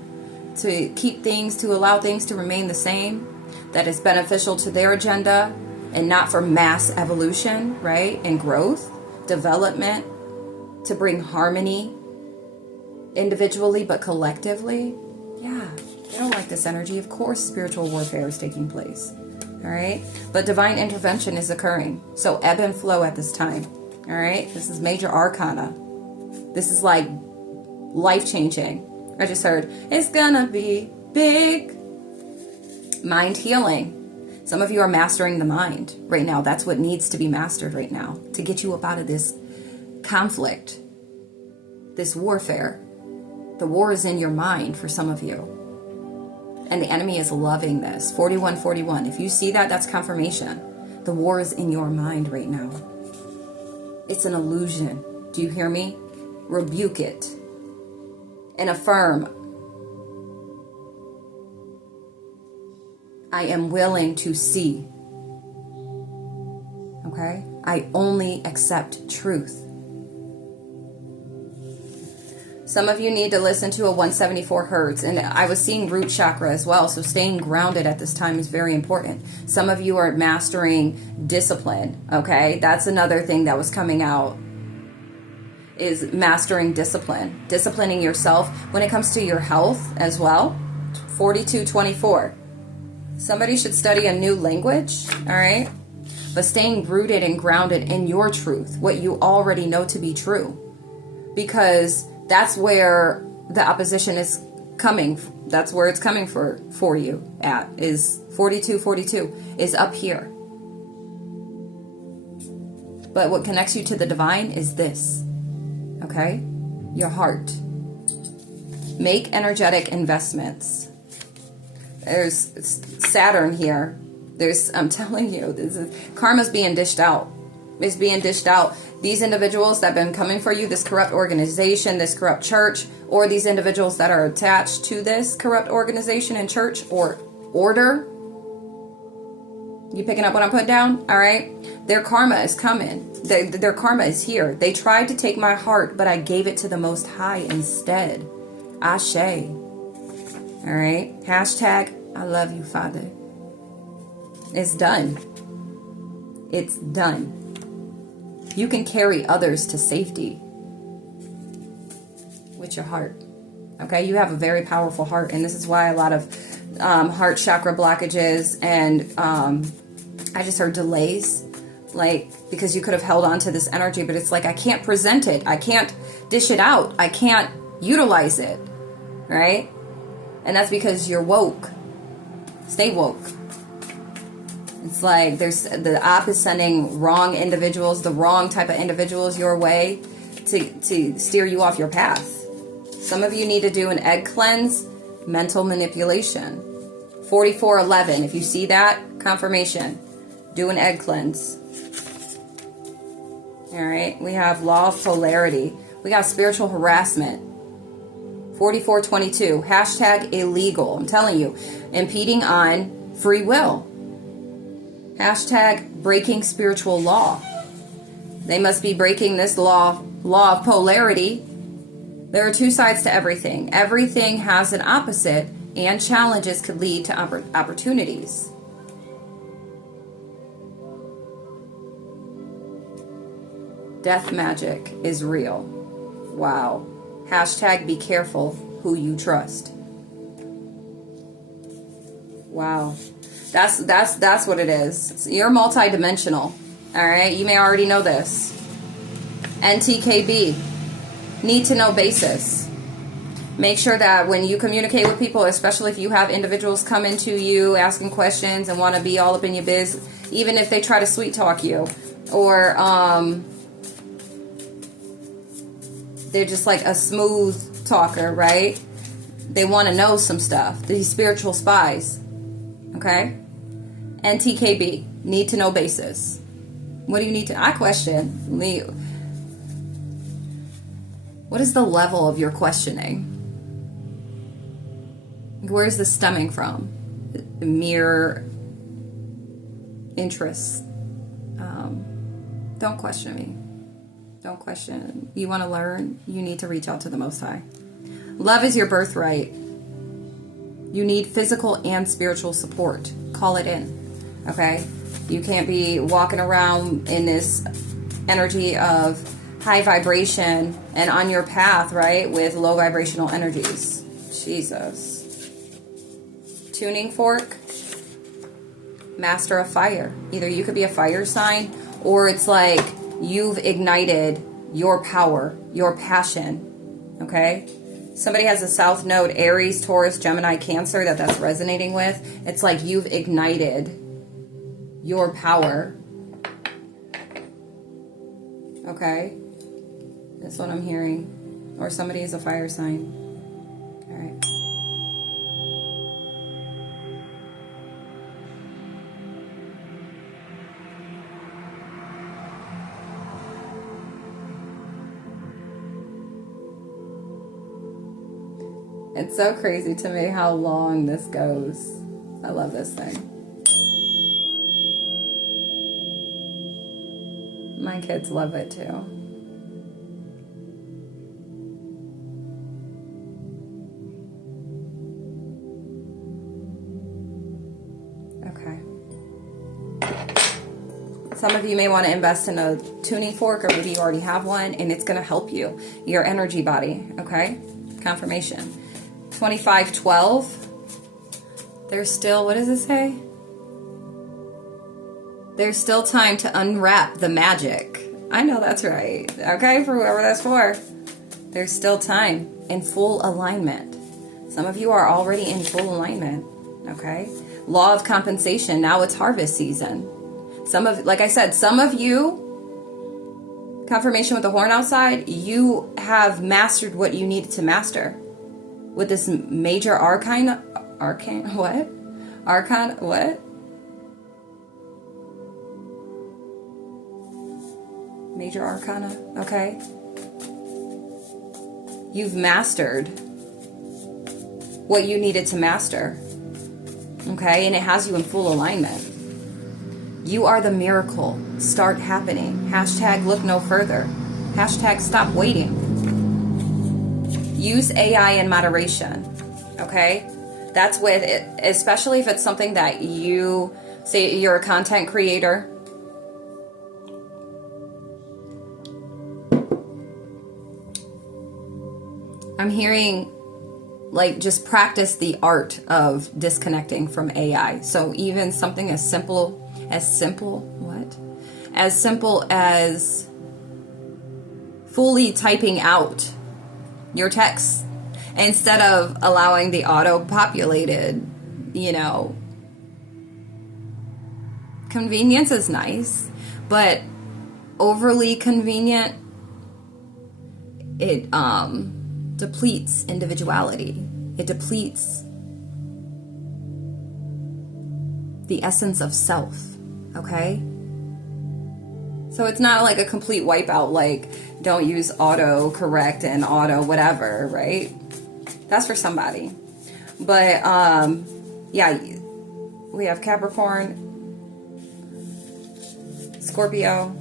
to keep things, to allow things to remain the same, that is beneficial to their agenda and not for mass evolution, right? And growth, development, to bring harmony individually but collectively. Yeah, they don't like this energy. Of course, spiritual warfare is taking place. All right, but divine intervention is occurring. So ebb and flow at this time. All right, this is major arcana. This is like life-changing. I just heard, it's gonna be big. Mind healing. Some of you are mastering the mind right now. That's what needs to be mastered right now to get you up out of this conflict, this warfare. The war is in your mind for some of you. And the enemy is loving this. 4141. If you see that, that's confirmation. The war is in your mind right now. It's an illusion. Do you hear me? Rebuke it. And affirm, I am willing to see. Okay? I only accept truth. Some of you need to listen to a 174 hertz. And I was seeing root chakra as well. So staying grounded at this time is very important. Some of you are mastering discipline. Okay? That's another thing that was coming out. Is mastering discipline. Disciplining yourself when it comes to your health as well. 4224. Somebody should study a new language. All right? But staying rooted and grounded in your truth. What you already know to be true. Because that's where the opposition is coming. That's where it's coming for you at. Is 4242 is up here. But what connects you to the divine is this. Okay? Your heart. Make energetic investments. There's Saturn here. I'm telling you, karma's being dished out. It's being dished out. These individuals that have been coming for you, this corrupt organization, this corrupt church, or these individuals that are attached to this corrupt organization and church or order. You picking up what I'm putting down? All right. Their karma is coming. Their karma is here. They tried to take my heart, but I gave it to the Most High instead. Ashe. All right. Hashtag, I love you, Father. It's done. It's done. You can carry others to safety with your heart. Okay, you have a very powerful heart, and this is why a lot of heart chakra blockages and I just heard delays, like because you could have held on to this energy, but it's like I can't present it, I can't dish it out, I can't utilize it, right? And that's because you're woke. Stay woke. It's like the op is sending wrong individuals, the wrong type of individuals your way to steer you off your path. Some of you need to do an egg cleanse, mental manipulation. 4411, if you see that, confirmation. Do an egg cleanse. All right, we have law of polarity. We got spiritual harassment. 4422, hashtag illegal. I'm telling you, impeding on free will. Hashtag breaking spiritual law. They must be breaking this law of polarity. There are two sides to everything. Everything has an opposite, and challenges could lead to opportunities. Death magic is real. Wow. Hashtag be careful who you trust. Wow. That's what it is. You're multidimensional. All right. You may already know this. NTKB. Need to know basis. Make sure that when you communicate with people, especially if you have individuals come into you asking questions and want to be all up in your biz, even if they try to sweet talk you, or they're just like a smooth talker, right? They want to know some stuff. These spiritual spies. Okay? NTKB. Need to know basis. What do you need to... I question. What is the level of your questioning? Where's this stemming from? Mere interest. Don't question me. Don't question. You want to learn? You need to reach out to the Most High. Love is your birthright. You need physical and spiritual support. Call it in. Okay? You can't be walking around in this energy of high vibration and on your path, right, with low vibrational energies. Jesus. Tuning fork. Master of fire. Either you could be a fire sign, or it's like you've ignited your power, your passion. Okay? Somebody has a South Node, Aries, Taurus, Gemini, Cancer that's resonating with. It's like you've ignited your power. Okay? That's what I'm hearing. Or somebody is a fire sign. All right. It's so crazy to me how long this goes. I love this thing. My kids love it too. Okay. Some of you may want to invest in a tuning fork, or maybe you already have one, and it's going to help you. Your energy body, okay? Confirmation. 2512. There's still, what does it say? There's still time to unwrap the magic. I know that's right. Okay, for whoever that's for. There's still time in full alignment. Some of you are already in full alignment. Okay? Law of compensation. Now it's harvest season. Like I said, some of you, confirmation with the horn outside, you have mastered what you needed to master. With this major arcane, what? Archon, what? Major arcana, okay. You've mastered what you needed to master, okay, and it has you in full alignment. You are the miracle. Start happening. Hashtag look no further. Hashtag stop waiting. Use AI in moderation, okay? That's with it, especially if it's something that you, say you're a content creator. I'm hearing, like, just practice the art of disconnecting from AI. So even something as simple as fully typing out your text instead of allowing the auto-populated, convenience is nice, but overly convenient, it depletes individuality. It depletes the essence of self, okay? So it's not like a complete wipeout, like don't use auto correct and auto whatever, right? That's for somebody. But yeah, we have Capricorn, Scorpio,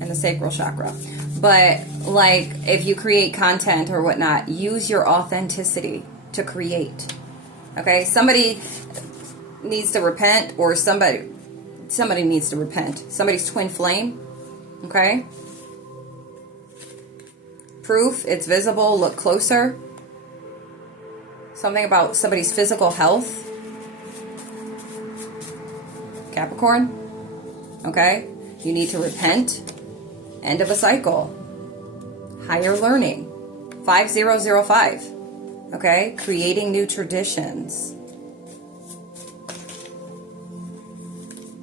and the sacral chakra. But like if you create content or whatnot, use your authenticity to create. Okay? Somebody needs to repent, or somebody needs to repent. Somebody's twin flame. Okay? Proof, it's visible, look closer. Something about somebody's physical health. Capricorn, okay? You need to repent. End of a cycle. Higher learning. 5005, okay? Creating new traditions.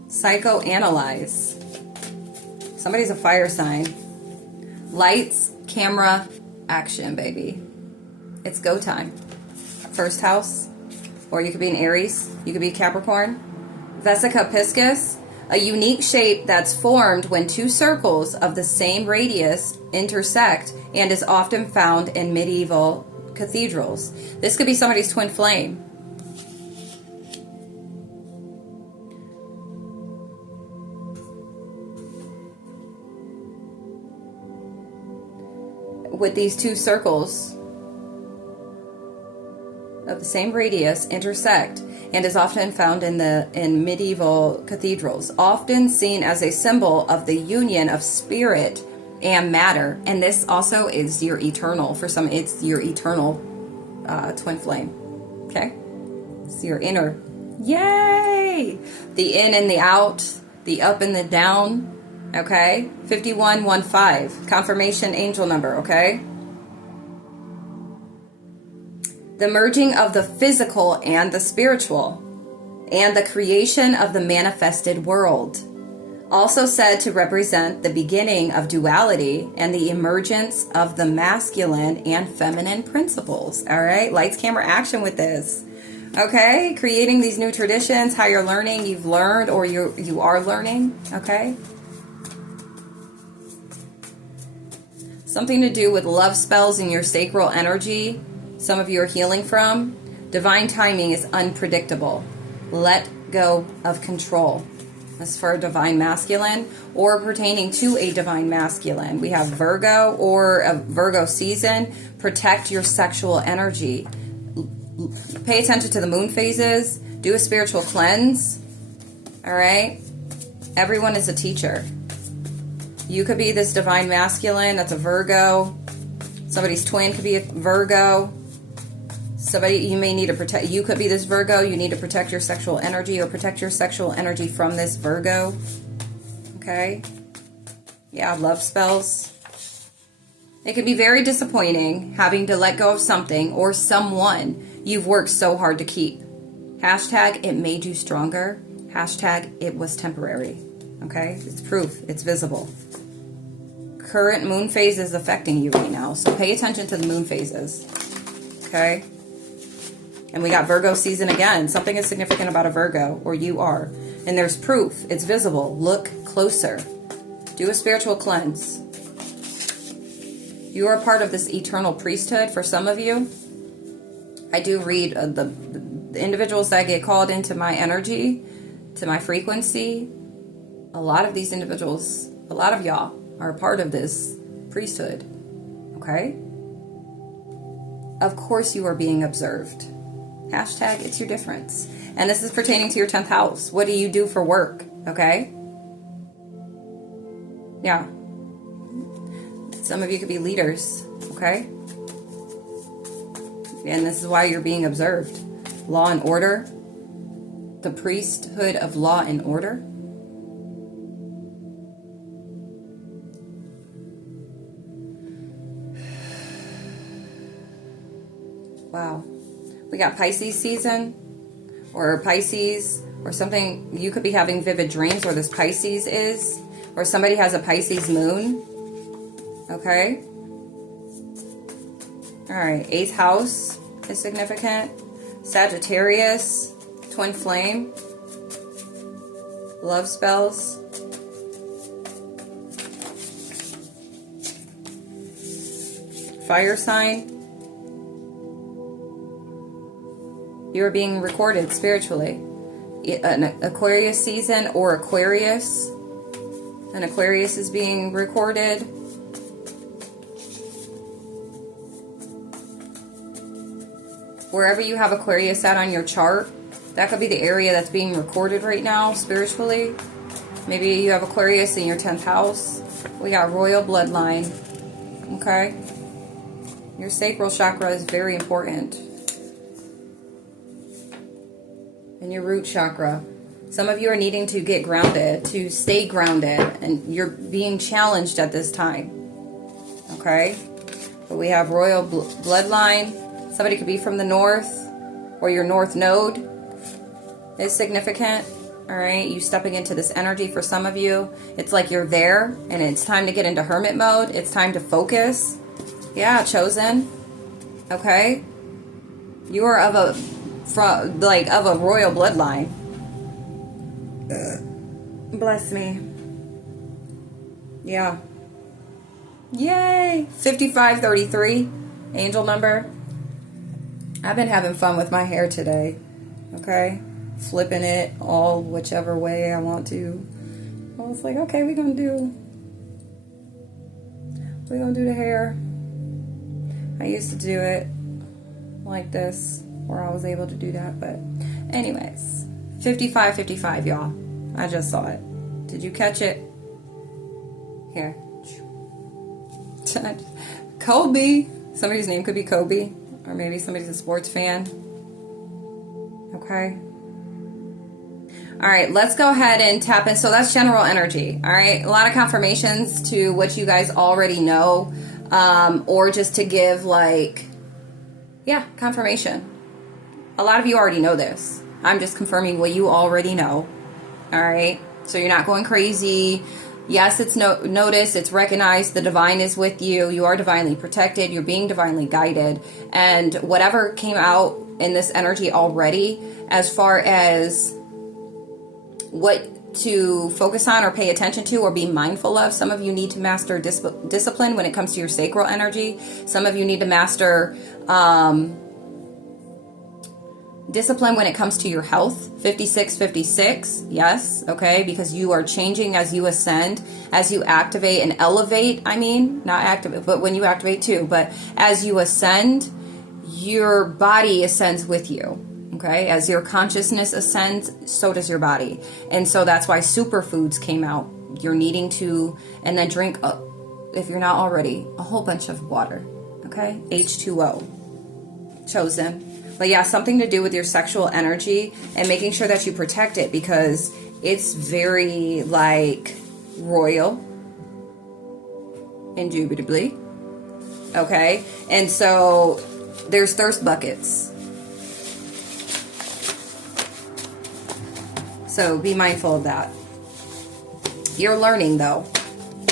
Psychoanalyze. Somebody's a fire sign. Lights, camera, action, baby. It's go time. First house, or you could be an Aries, you could be Capricorn. Vesica piscis, a unique shape that's formed when two circles of the same radius intersect and is often found in medieval cathedrals. This could be somebody's twin flame. With these two circles of the same radius intersect and is often found in medieval cathedrals, often seen as a symbol of the union of spirit and matter. And this also is your eternal. For some, it's your eternal twin flame. Okay, it's your inner. Yay! The in and the out, the up and the down. Okay, 5115, confirmation angel number, okay? The merging of the physical and the spiritual, and the creation of the manifested world. Also said to represent the beginning of duality and the emergence of the masculine and feminine principles, all right? Lights, camera, action with this. Okay, creating these new traditions, how you're learning, you've learned, or you are learning, okay? Something to do with love spells in your sacral energy. Some of you are healing from. Divine timing is unpredictable. Let go of control. That's for a divine masculine or pertaining to a divine masculine. We have Virgo or a Virgo season. Protect your sexual energy. Pay attention to the moon phases. Do a spiritual cleanse. All right? Everyone is a teacher. You could be this divine masculine, that's a Virgo. Somebody's twin could be a Virgo. Somebody you may need to protect. You could be this Virgo. You need to protect your sexual energy or protect your sexual energy from this Virgo. Okay? Yeah, love spells. It can be very disappointing having to let go of something or someone you've worked so hard to keep. Hashtag, it made you stronger. Hashtag, it was temporary. Okay? It's proof. It's visible. Current moon phase is affecting you right now, so pay attention to the moon phases. Okay? And we got Virgo season again. Something is significant about a Virgo, or you are. And there's proof. It's visible. Look closer. Do a spiritual cleanse. You are part of this eternal priesthood for some of you. I do read the individuals that get called into my energy, to my frequency. A lot of these individuals, a lot of y'all are a part of this priesthood. Okay? Of course you are being observed. Hashtag, it's your difference. And this is pertaining to your 10th house. What do you do for work? Okay? Yeah. Some of you could be leaders. Okay? And this is why you're being observed. Law and order. The priesthood of law and order. Wow. We got Pisces season or Pisces or something. You could be having vivid dreams where this Pisces is, or somebody has a Pisces moon. Okay. All right. 8th house is significant. Sagittarius, twin flame, love spells. Fire sign. You are being recorded spiritually. An Aquarius season or Aquarius. An Aquarius is being recorded. Wherever you have Aquarius at on your chart, that could be the area that's being recorded right now spiritually. Maybe you have Aquarius in your 10th house. We got royal bloodline. Okay? Your sacral chakra is very important. And your root chakra. Some of you are needing to get grounded, to stay grounded, and you're being challenged at this time. Okay? But we have royal bloodline. Somebody could be from the north, or your north node is significant. All right? You stepping into this energy for some of you. It's like you're there, and it's time to get into hermit mode. It's time to focus. Yeah, chosen. Okay? You are of a royal bloodline. Bless me. Yeah. Yay! 5533, angel number. I've been having fun with my hair today. Okay? Flipping it all whichever way I want to. I was like, okay, we're gonna do the hair. I used to do it like this, where I was able to do that, but anyways, 5555, y'all. I just saw it. Did you catch it? Here. Kobe. Somebody's name could be Kobe, or maybe somebody's a sports fan. Okay. All right, let's go ahead and tap in. So that's general energy. All right, a lot of confirmations to what you guys already know, or just to give confirmation. A lot of you already know this. I'm just confirming what you already know. All right, so you're not going crazy. Yes, it's noticed, it's recognized, the divine is with you, you are divinely protected, you're being divinely guided, and whatever came out in this energy already, as far as what to focus on or pay attention to or be mindful of, some of you need to master discipline when it comes to your sacral energy. Some of you need to master discipline when it comes to your health. 5656, yes, okay, because you are changing as you ascend, as you activate and elevate. Not activate, but when you activate too, but as you ascend, your body ascends with you. Okay, as your consciousness ascends, so does your body. And so that's why superfoods came out. You're needing to, and then drink, if you're not already, a whole bunch of water. Okay, H2O. Chosen. But yeah, something to do with your sexual energy and making sure that you protect it, because it's very royal, indubitably. Okay, and so there's thirst buckets. So be mindful of that. You're learning, though.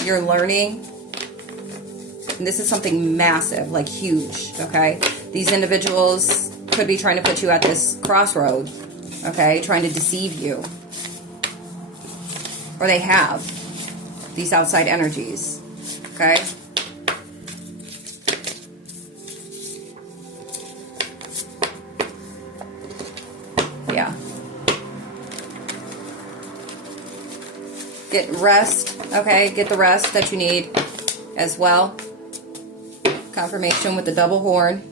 You're learning. And this is something massive, huge, okay? These individuals could be trying to put you at this crossroad, okay? Trying to deceive you. Or they have. These outside energies, okay? Yeah. Get rest, okay? Get the rest that you need as well. Confirmation with the double horn.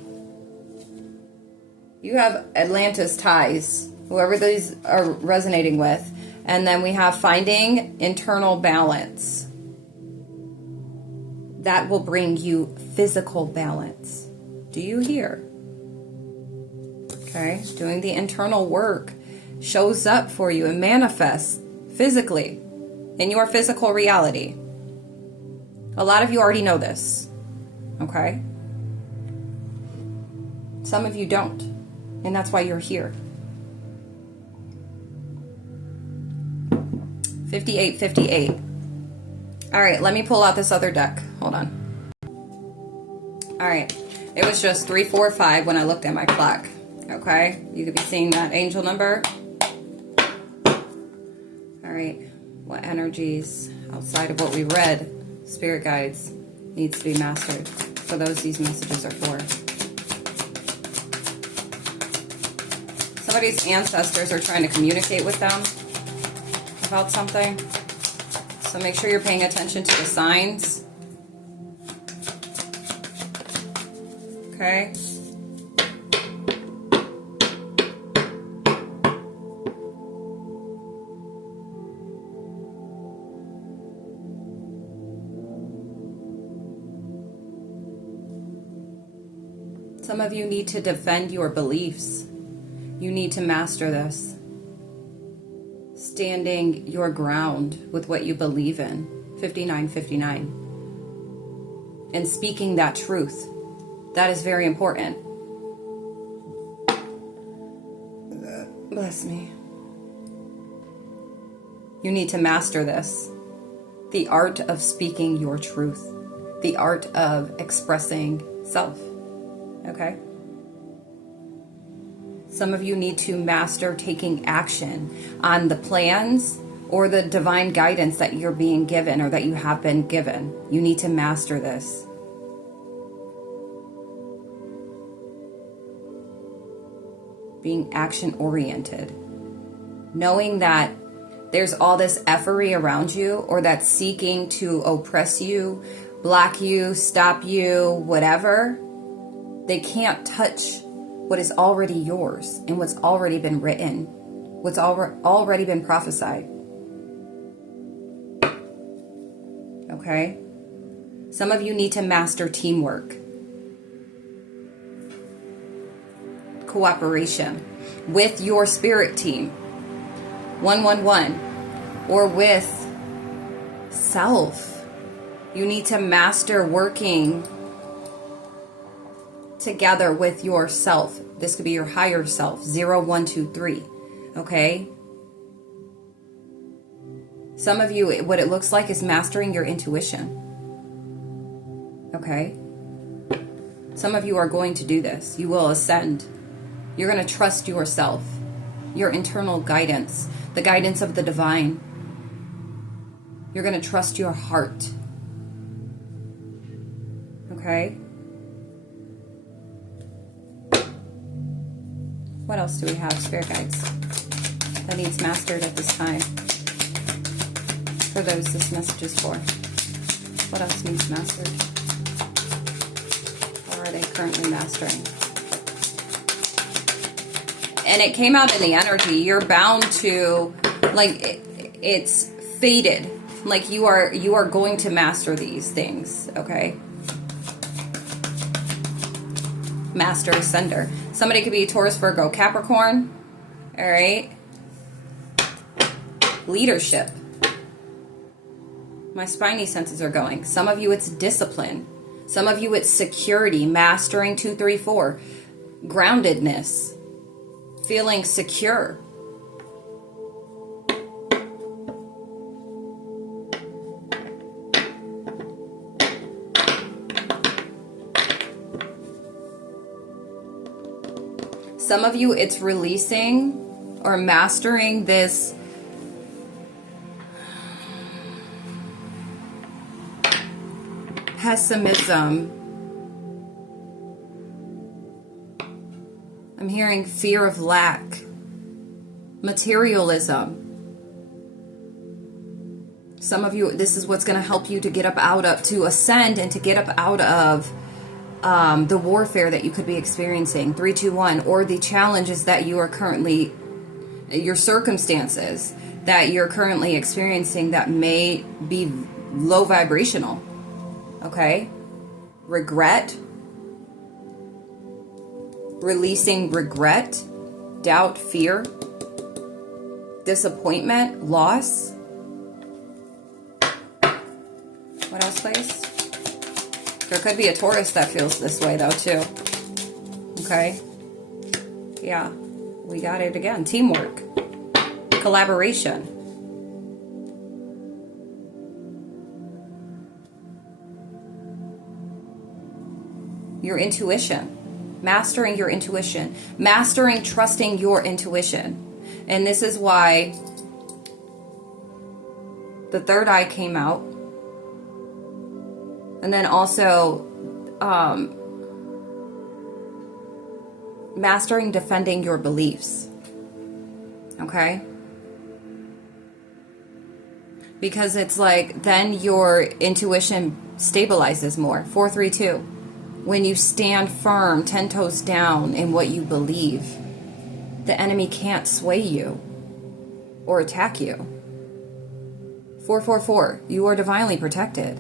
You have Atlantis ties, whoever these are resonating with. And then we have finding internal balance. That will bring you physical balance. Do you hear? Okay, doing the internal work shows up for you and manifests physically in your physical reality. A lot of you already know this, okay? Some of you don't, and that's why you're here. 5858. All right, let me pull out this other deck. Hold on. All right, it was just 345 when I looked at my clock, okay? You could be seeing that angel number. All right. What energies outside of what we read, spirit guides, needs to be mastered? For those these messages are for. Somebody's ancestors are trying to communicate with them about something. So make sure you're paying attention to the signs. Okay. Some of you need to defend your beliefs. You need to master this. Standing your ground with what you believe in. 5959. And speaking that truth. That is very important. Bless me. You need to master this. The art of speaking your truth. The art of expressing self. Okay? Some of you need to master taking action on the plans or the divine guidance that you're being given or that you have been given. You need to master this. Being action-oriented. Knowing that there's all this effery around you or that's seeking to oppress you, block you, stop you, whatever. They can't touch what is already yours and what's already been written, what's already been prophesied. Okay? Some of you need to master teamwork, cooperation with your spirit team, 111, or with self. You need to master working together with yourself. This could be your higher self, 0123. Okay? Some of you, what it looks like is mastering your intuition. Okay? Some of you are going to do this. You will ascend. You're going to trust yourself, your internal guidance, the guidance of the divine. You're going to trust your heart. Okay? What else do we have, spirit guides, that needs mastered at this time? For those this message is for. What else needs mastered? Or are they currently mastering? And it came out in the energy. You're bound to, like, it's fated. Like you are going to master these things, okay? Master ascender. Somebody could be Taurus, Virgo, Capricorn. All right. Leadership. My spiny senses are going. Some of you it's discipline. Some of you it's security, mastering 234. Groundedness. Feeling secure. Some of you, it's releasing or mastering this pessimism. I'm hearing fear of lack, materialism. Some of you, this is what's going to help you to get up out of, to ascend and to get up out of the warfare that you could be experiencing, 321, or the challenges that you are currently, your circumstances that you're currently experiencing that may be low vibrational. Okay? Regret. Releasing regret, doubt, fear, disappointment, loss. What else, please? There could be a Taurus that feels this way, though, too. Okay? Yeah. We got it again. Teamwork. Collaboration. Your intuition. Mastering your intuition. Mastering trusting your intuition. And this is why the third eye came out. And then also mastering defending your beliefs. Okay? Because it's like then your intuition stabilizes more. 432. When you stand firm, 10 toes down in what you believe, the enemy can't sway you or attack you. 444. You are divinely protected.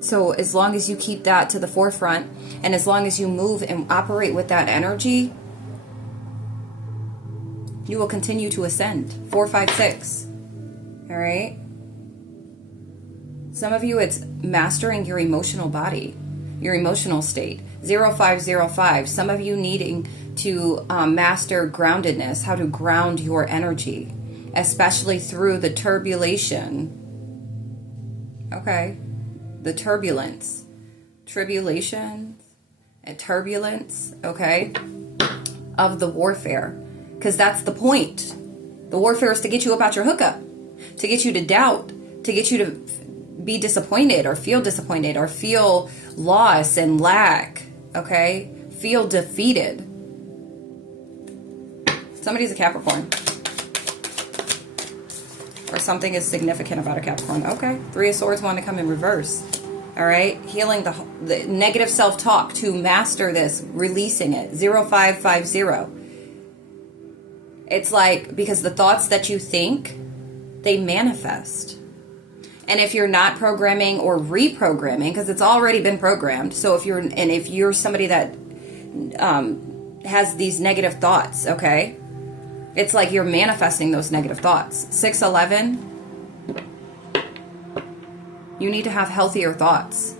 So as long as you keep that to the forefront, and as long as you move and operate with that energy, you will continue to ascend. 4, 5, 6. All right. Some of you, it's mastering your emotional body, your emotional state. 0505. Some of you needing to master groundedness, how to ground your energy, especially through the turbulation. Okay. The turbulence. Tribulation and turbulence, okay, of the warfare. Because that's the point. The warfare is to get you up out your hookup, to get you to doubt, to get you to be disappointed or feel loss and lack, okay? Feel defeated. Somebody's a Capricorn. Or something is significant about a Capricorn. Okay. 3 of Swords want to come in reverse. All right. Healing the negative self-talk to master this, releasing it. 0550. It's like, because the thoughts that you think, they manifest. And if you're not programming or reprogramming, because it's already been programmed. So if you're somebody that has these negative thoughts, okay, it's like you're manifesting those negative thoughts. 611, you need to have healthier thoughts.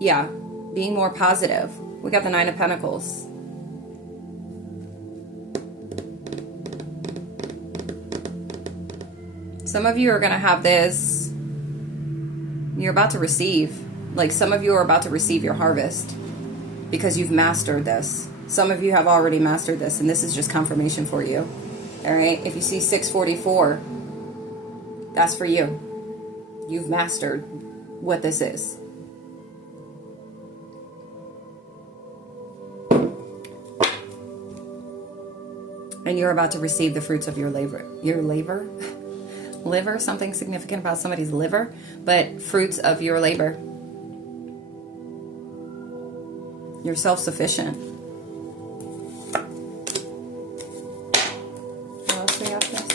Yeah, being more positive. We got the 9 of Pentacles. Some of you are going to have this. You're about to receive. Like, some of you are about to receive your harvest because you've mastered this. Some of you have already mastered this, and this is just confirmation for you. All right? If you see 644, that's for you. You've mastered what this is. And you're about to receive the fruits of your labor. Your labor? Liver, something significant about somebody's liver, but fruits of your labor. You're self-sufficient. What else we got this?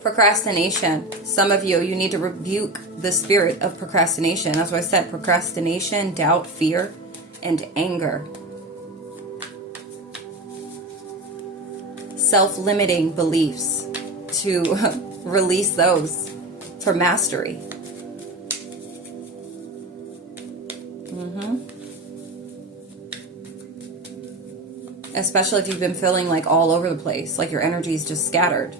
Procrastination. Some of you need to rebuke the spirit of procrastination. That's why I said procrastination, doubt, fear, and anger. Self-limiting beliefs, to release those for mastery. Especially if you've been feeling like all over the place, like your energy is just scattered.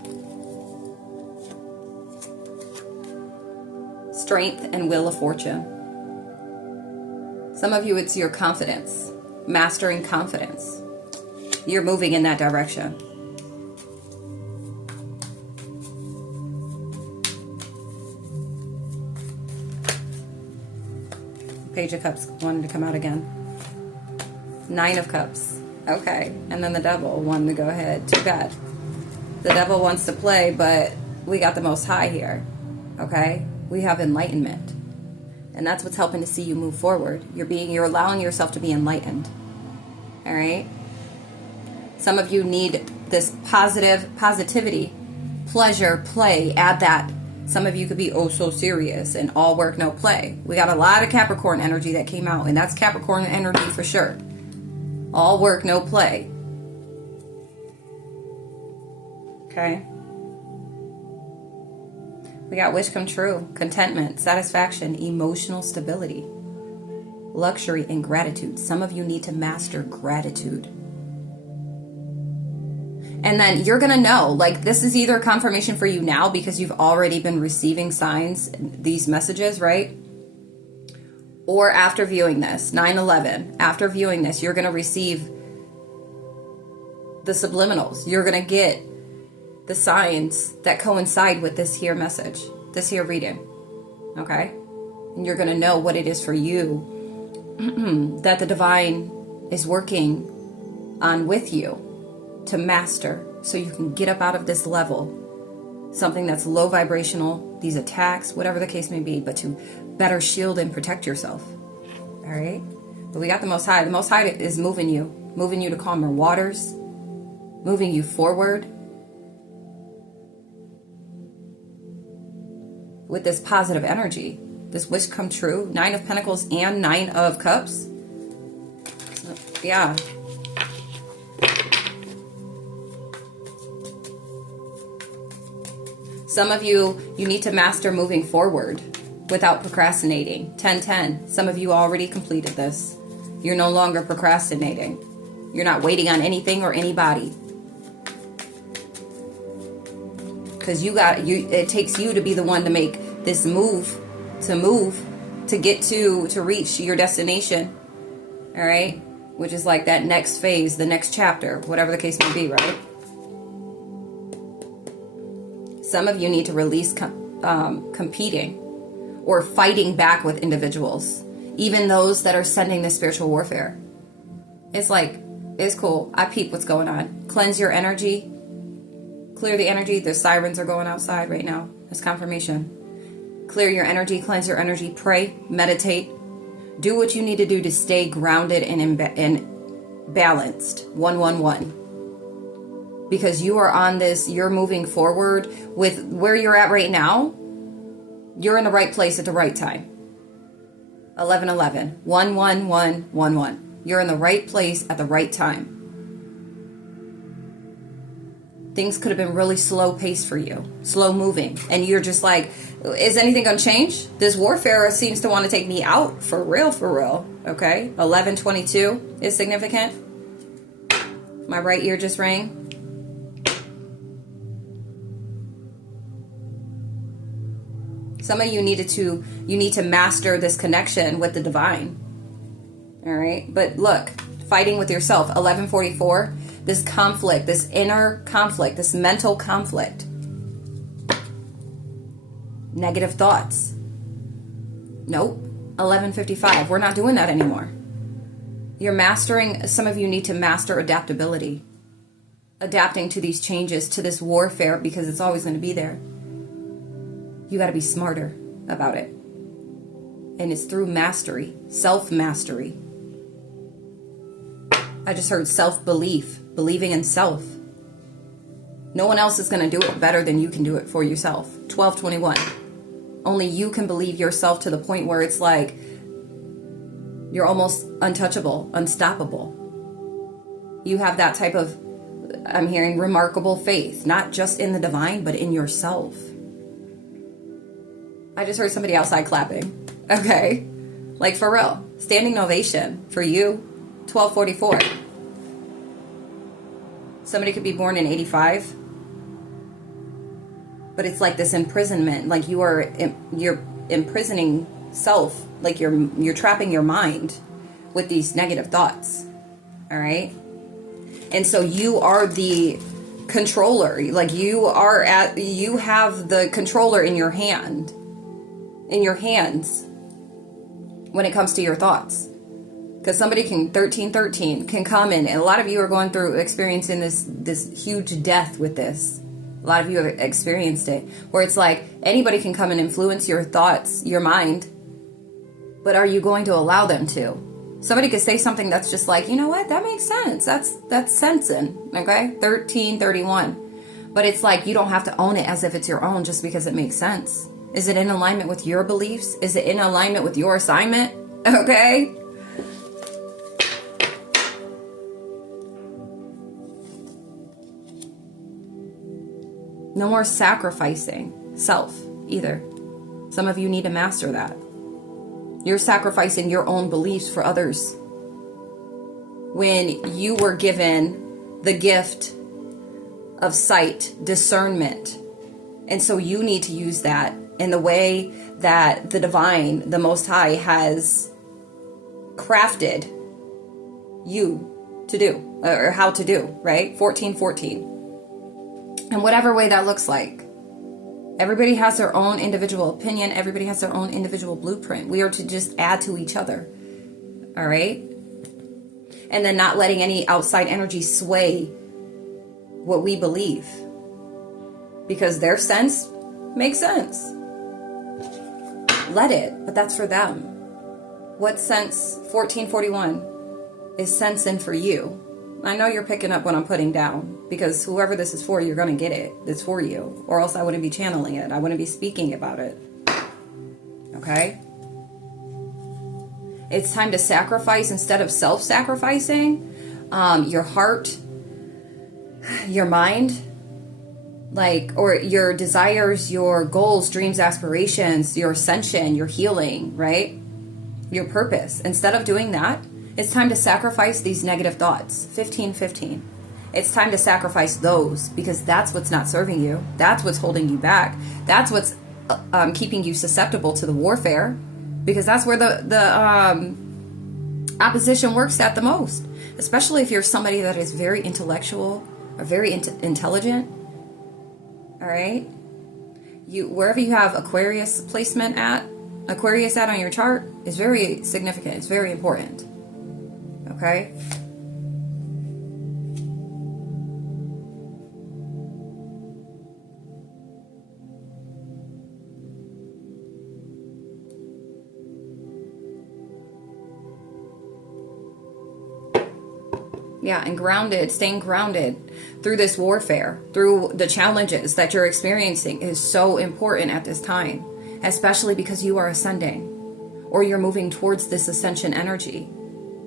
Strength and Wheel of Fortune. Some of you, it's your confidence, mastering confidence. You're moving in that direction. Page of Cups wanted to come out again. 9 of Cups. Okay. And then the Devil wanted to go ahead. Too bad. The Devil wants to play, but we got the Most High here. Okay? We have enlightenment. And that's what's helping to see you move forward. You're allowing yourself to be enlightened. All right? Some of you need this positivity, pleasure, play. Add that. Some of you could be oh so serious and all work, no play. We got a lot of Capricorn energy that came out, and that's Capricorn energy for sure. All work, no play. Okay. We got wish come true, contentment, satisfaction, emotional stability, luxury, and gratitude. Some of you need to master gratitude. And then you're going to know, like, this is either confirmation for you now because you've already been receiving signs, these messages, right? Or after viewing this, 9/11, after viewing this, you're going to receive the subliminals. You're going to get the signs that coincide with this here message, this here reading, okay? And you're going to know what it is for you that the divine is working on with you to master, so you can get up out of this level, something that's low vibrational, these attacks, whatever the case may be, but to better shield and protect yourself. All right? But we got the Most High. The Most High is moving you to calmer waters, moving you forward with this positive energy, this wish come true. 9 of Pentacles and 9 of Cups. So, yeah. Some of you need to master moving forward without procrastinating. 10-10. Some of you already completed this. You're no longer procrastinating. You're not waiting on anything or anybody. Because it takes you to be the one to make this move, to get to reach your destination. All right? Which is like that next phase, the next chapter, whatever the case may be, right? Some of you need to release competing or fighting back with individuals, even those that are sending the spiritual warfare. It's like, it's cool. I peep what's going on. Cleanse your energy. Clear the energy. The sirens are going outside right now. That's confirmation. Clear your energy. Cleanse your energy. Pray. Meditate. Do what you need to do to stay grounded and balanced. 111. Because you are on this, you're moving forward with where you're at right now. You're in the right place at the right time. 1111. 11111. You're in the right place at the right time. Things could have been really slow paced for you, slow moving. And you're just like, is anything going to change? This warfare seems to want to take me out for real, okay? 1122 is significant. My right ear just rang. Some of you need to master this connection with the divine. All right. But look, fighting with yourself. 1144, this conflict, this inner conflict, this mental conflict. Negative thoughts. Nope. 1155, we're not doing that anymore. You're mastering, some of you need to master adaptability. Adapting to these changes, to this warfare, because it's always going to be there. You got to be smarter about it. And it's through mastery, self-mastery. I just heard self-belief, believing in self. No one else is going to do it better than you can do it for yourself. 1221. Only you can believe yourself to the point where it's like you're almost untouchable, unstoppable. You have that type of, I'm hearing, remarkable faith, not just in the divine, but in yourself. I just heard somebody outside clapping. Okay. Like for real. Standing ovation for you. 1244. Somebody could be born in 85. But it's like this imprisonment. Like you're imprisoning self. Like you're trapping your mind with these negative thoughts. All right. And so you are the controller. Like you have the controller in your hand. In your hands when it comes to your thoughts. Because somebody can 1313 can come in, and a lot of you are going through experiencing this huge death with this. A lot of you have experienced it, where it's like anybody can come and influence your thoughts, your mind, but are you going to allow them to? Somebody could say something that's just like, you know what, that makes sense. That's sensing, okay? 1331. But it's like you don't have to own it as if it's your own just because it makes sense. Is it in alignment with your beliefs? Is it in alignment with your assignment? Okay. No more sacrificing self either. Some of you need to master that. You're sacrificing your own beliefs for others. When you were given the gift of sight, discernment, and so you need to use that in the way that the divine, the Most High, has crafted you to do, or how to do, right? 1414. And whatever way that looks like. Everybody has their own individual opinion. Everybody has their own individual blueprint. We are to just add to each other. All right? And then not letting any outside energy sway what we believe. Because their sense makes sense. Let it, but that's for them. What sense, 1441, is sensing for you? I know you're picking up what I'm putting down, because whoever this is for, you're going to get it. It's for you. Or else I wouldn't be channeling it. I wouldn't be speaking about it. Okay? It's time to sacrifice instead of self-sacrificing. Your heart, your mind, or your desires, your goals, dreams, aspirations, your ascension, your healing, right? Your purpose. Instead of doing that, it's time to sacrifice these negative thoughts. 15-15. It's time to sacrifice those, because that's what's not serving you. That's what's holding you back. That's what's keeping you susceptible to the warfare, because that's where the opposition works at the most. Especially if you're somebody that is very intellectual or very intelligent. All right? Wherever you have Aquarius placement Aquarius on your chart is very significant. It's very important. Okay? Yeah, and grounded, staying grounded through this warfare, through the challenges that you're experiencing is so important at this time, especially because you are ascending or you're moving towards this ascension energy.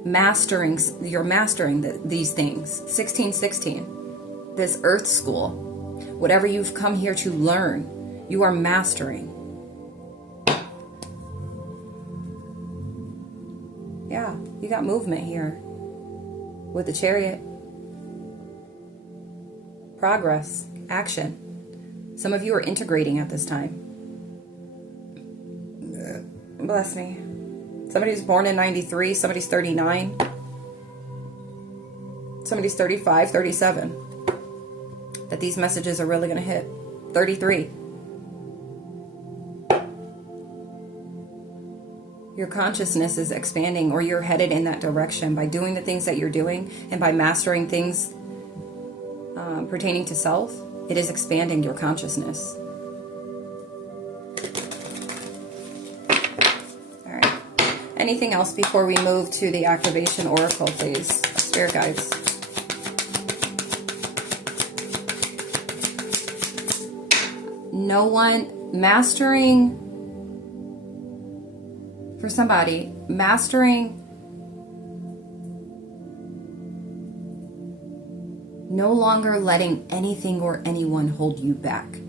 You're mastering these things. 16-16, this earth school, whatever you've come here to learn, you are mastering. Yeah, you got movement here. With the Chariot, progress, action. Some of you are integrating at this time. Bless me. Somebody's born in 93, somebody's 39, somebody's 35, 37. That these messages are really going to hit. 33. Your consciousness is expanding, or you're headed in that direction by doing the things that you're doing and by mastering things pertaining to self. It is expanding your consciousness. All right. Anything else before we move to the activation oracle, please? Spirit guides. No one mastering. For somebody, mastering no longer letting anything or anyone hold you back.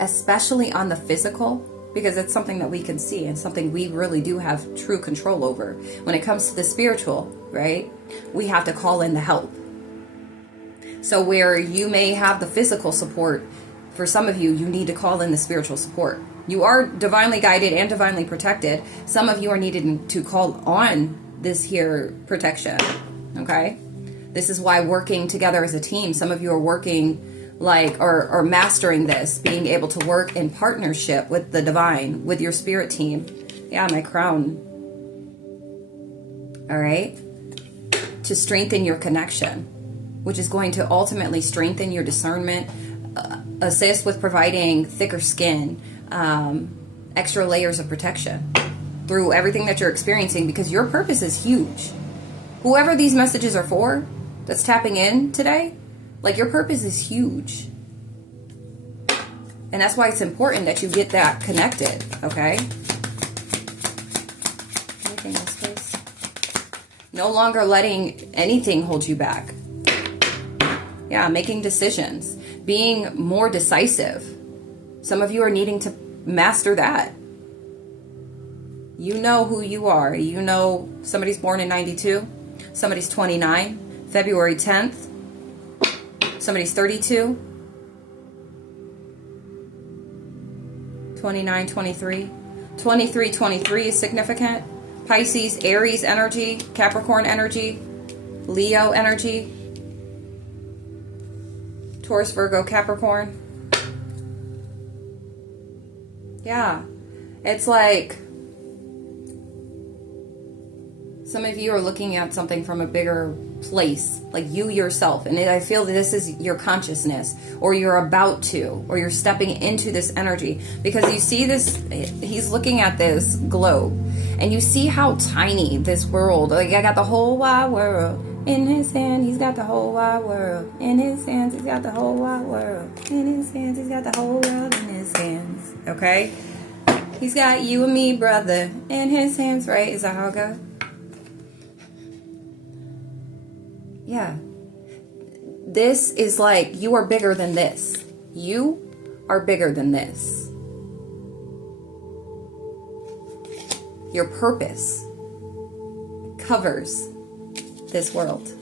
Especially on the physical, because it's something that we can see and something we really do have true control over. When it comes to the spiritual, right, we have to call in the help. So where you may have the physical support, for some of you, you need to call in the spiritual support. You are divinely guided and divinely protected. Some of you are needed to call on this here protection. Okay? This is why working together as a team, some of you are working or mastering this, being able to work in partnership with the divine, with your spirit team. Yeah, my crown. All right? To strengthen your connection, which is going to ultimately strengthen your discernment, assist with providing thicker skin, extra layers of protection through everything that you're experiencing, because your purpose is huge. Whoever these messages are for, that's tapping in today, your purpose is huge. And that's why it's important that you get that connected, okay? Anything else, please? No longer letting anything hold you back. Yeah, making decisions. Being more decisive. Some of you are needing to master that. You know who you are. You know somebody's born in 92. Somebody's 29. February 10th. Somebody's 32. 29, 23. 23, 23 is significant. Pisces, Aries energy. Capricorn energy. Leo energy. Taurus, Virgo, Capricorn. Yeah. It's Some of you are looking at something from a bigger place, like you yourself. And I feel that this is your consciousness, or you're about to, or you're stepping into this energy. Because you see this, he's looking at this globe, and you see how tiny this world, like I got the whole wide world in his hand. He's got the whole wide world in his hands. He's got the whole wide world in his hands. He's got the whole world in his hands. Okay? He's got you and me, brother, in his hands, right? Is that how it goes? Yeah. This is like, you are bigger than this. You are bigger than this. Your purpose covers this world.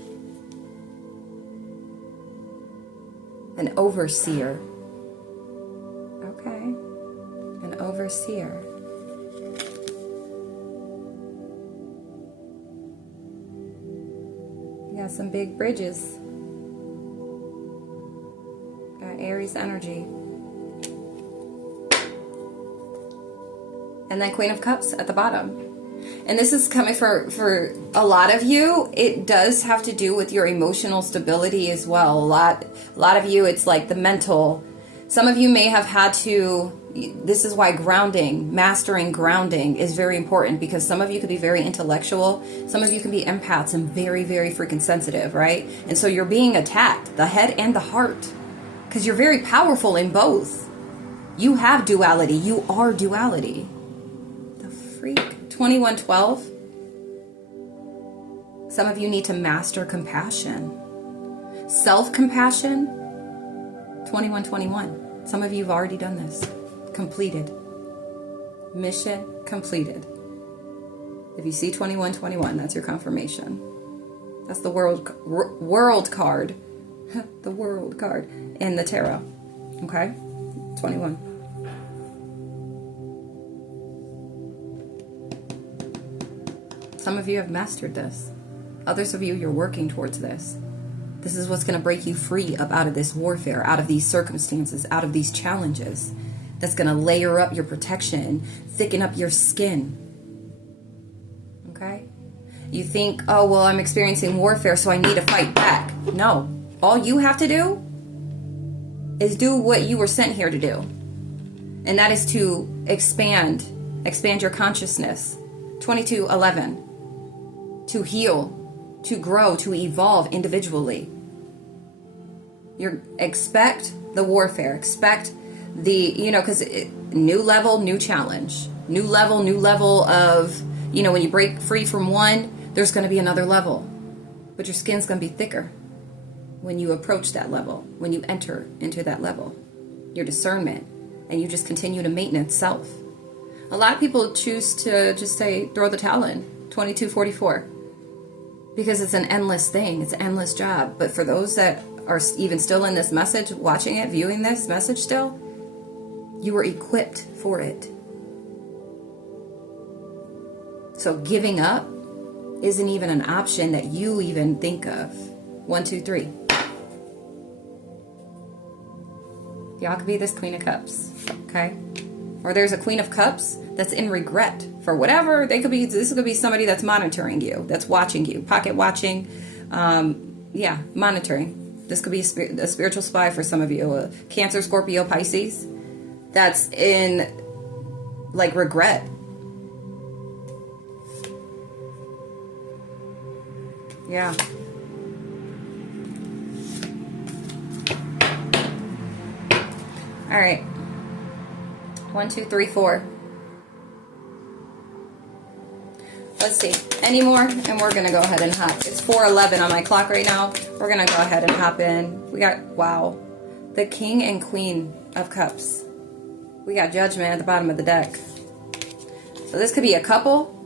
An overseer. Okay. An overseer. Got some big bridges. Got Aries energy. And then Queen of Cups at the bottom. And this is coming for a lot of you. It does have to do with your emotional stability as well. A lot of you, it's like the mental. Some of you may have had to, this is why grounding, mastering grounding is very important, because some of you could be very intellectual. Some of you can be empaths and very, very freaking sensitive, right? And so you're being attacked, the head and the heart, because you're very powerful in both. You have duality. You are duality. The freak. 2112. Some of you need to master compassion. Self-compassion. 2121. Some of you have already done this. Completed. Mission completed. If you see 2121, that's your confirmation. That's the world card. The world card in the tarot. Okay? 21. Some of you have mastered this. Others of you, you're working towards this. This is what's going to break you free up out of this warfare, out of these circumstances, out of these challenges. That's going to layer up your protection, thicken up your skin. Okay? You think, oh, well, I'm experiencing warfare, so I need to fight back. No. All you have to do is do what you were sent here to do. And that is to expand your consciousness. 2211. To heal, to grow, to evolve individually. Expect the warfare. Expect the, because new level, new challenge. New level of, when you break free from one, there's going to be another level. But your skin's going to be thicker when you approach that level, when you enter into that level. Your discernment, and you just continue to maintenance self. A lot of people choose to just say, throw the towel in. 2244. Because it's an endless thing. It's an endless job. But for those that are even still in this message, watching it, viewing this message still, you were equipped for it. So giving up isn't even an option that you even think of. 1, 2, 3. Y'all could be this Queen of Cups. Okay? Or there's a Queen of Cups that's in regret for whatever. This could be somebody that's monitoring you, that's watching you, pocket watching, monitoring. This could be a spiritual spy for some of you, a Cancer, Scorpio, Pisces, that's in like regret. Yeah. All right. 1, 2, 3, 4. Let's see. Any more? And we're going to go ahead and hop. It's 4:11 on my clock right now. We're going to go ahead and hop in. We got, wow, the King and Queen of Cups. We got Judgment at the bottom of the deck. So this could be a couple.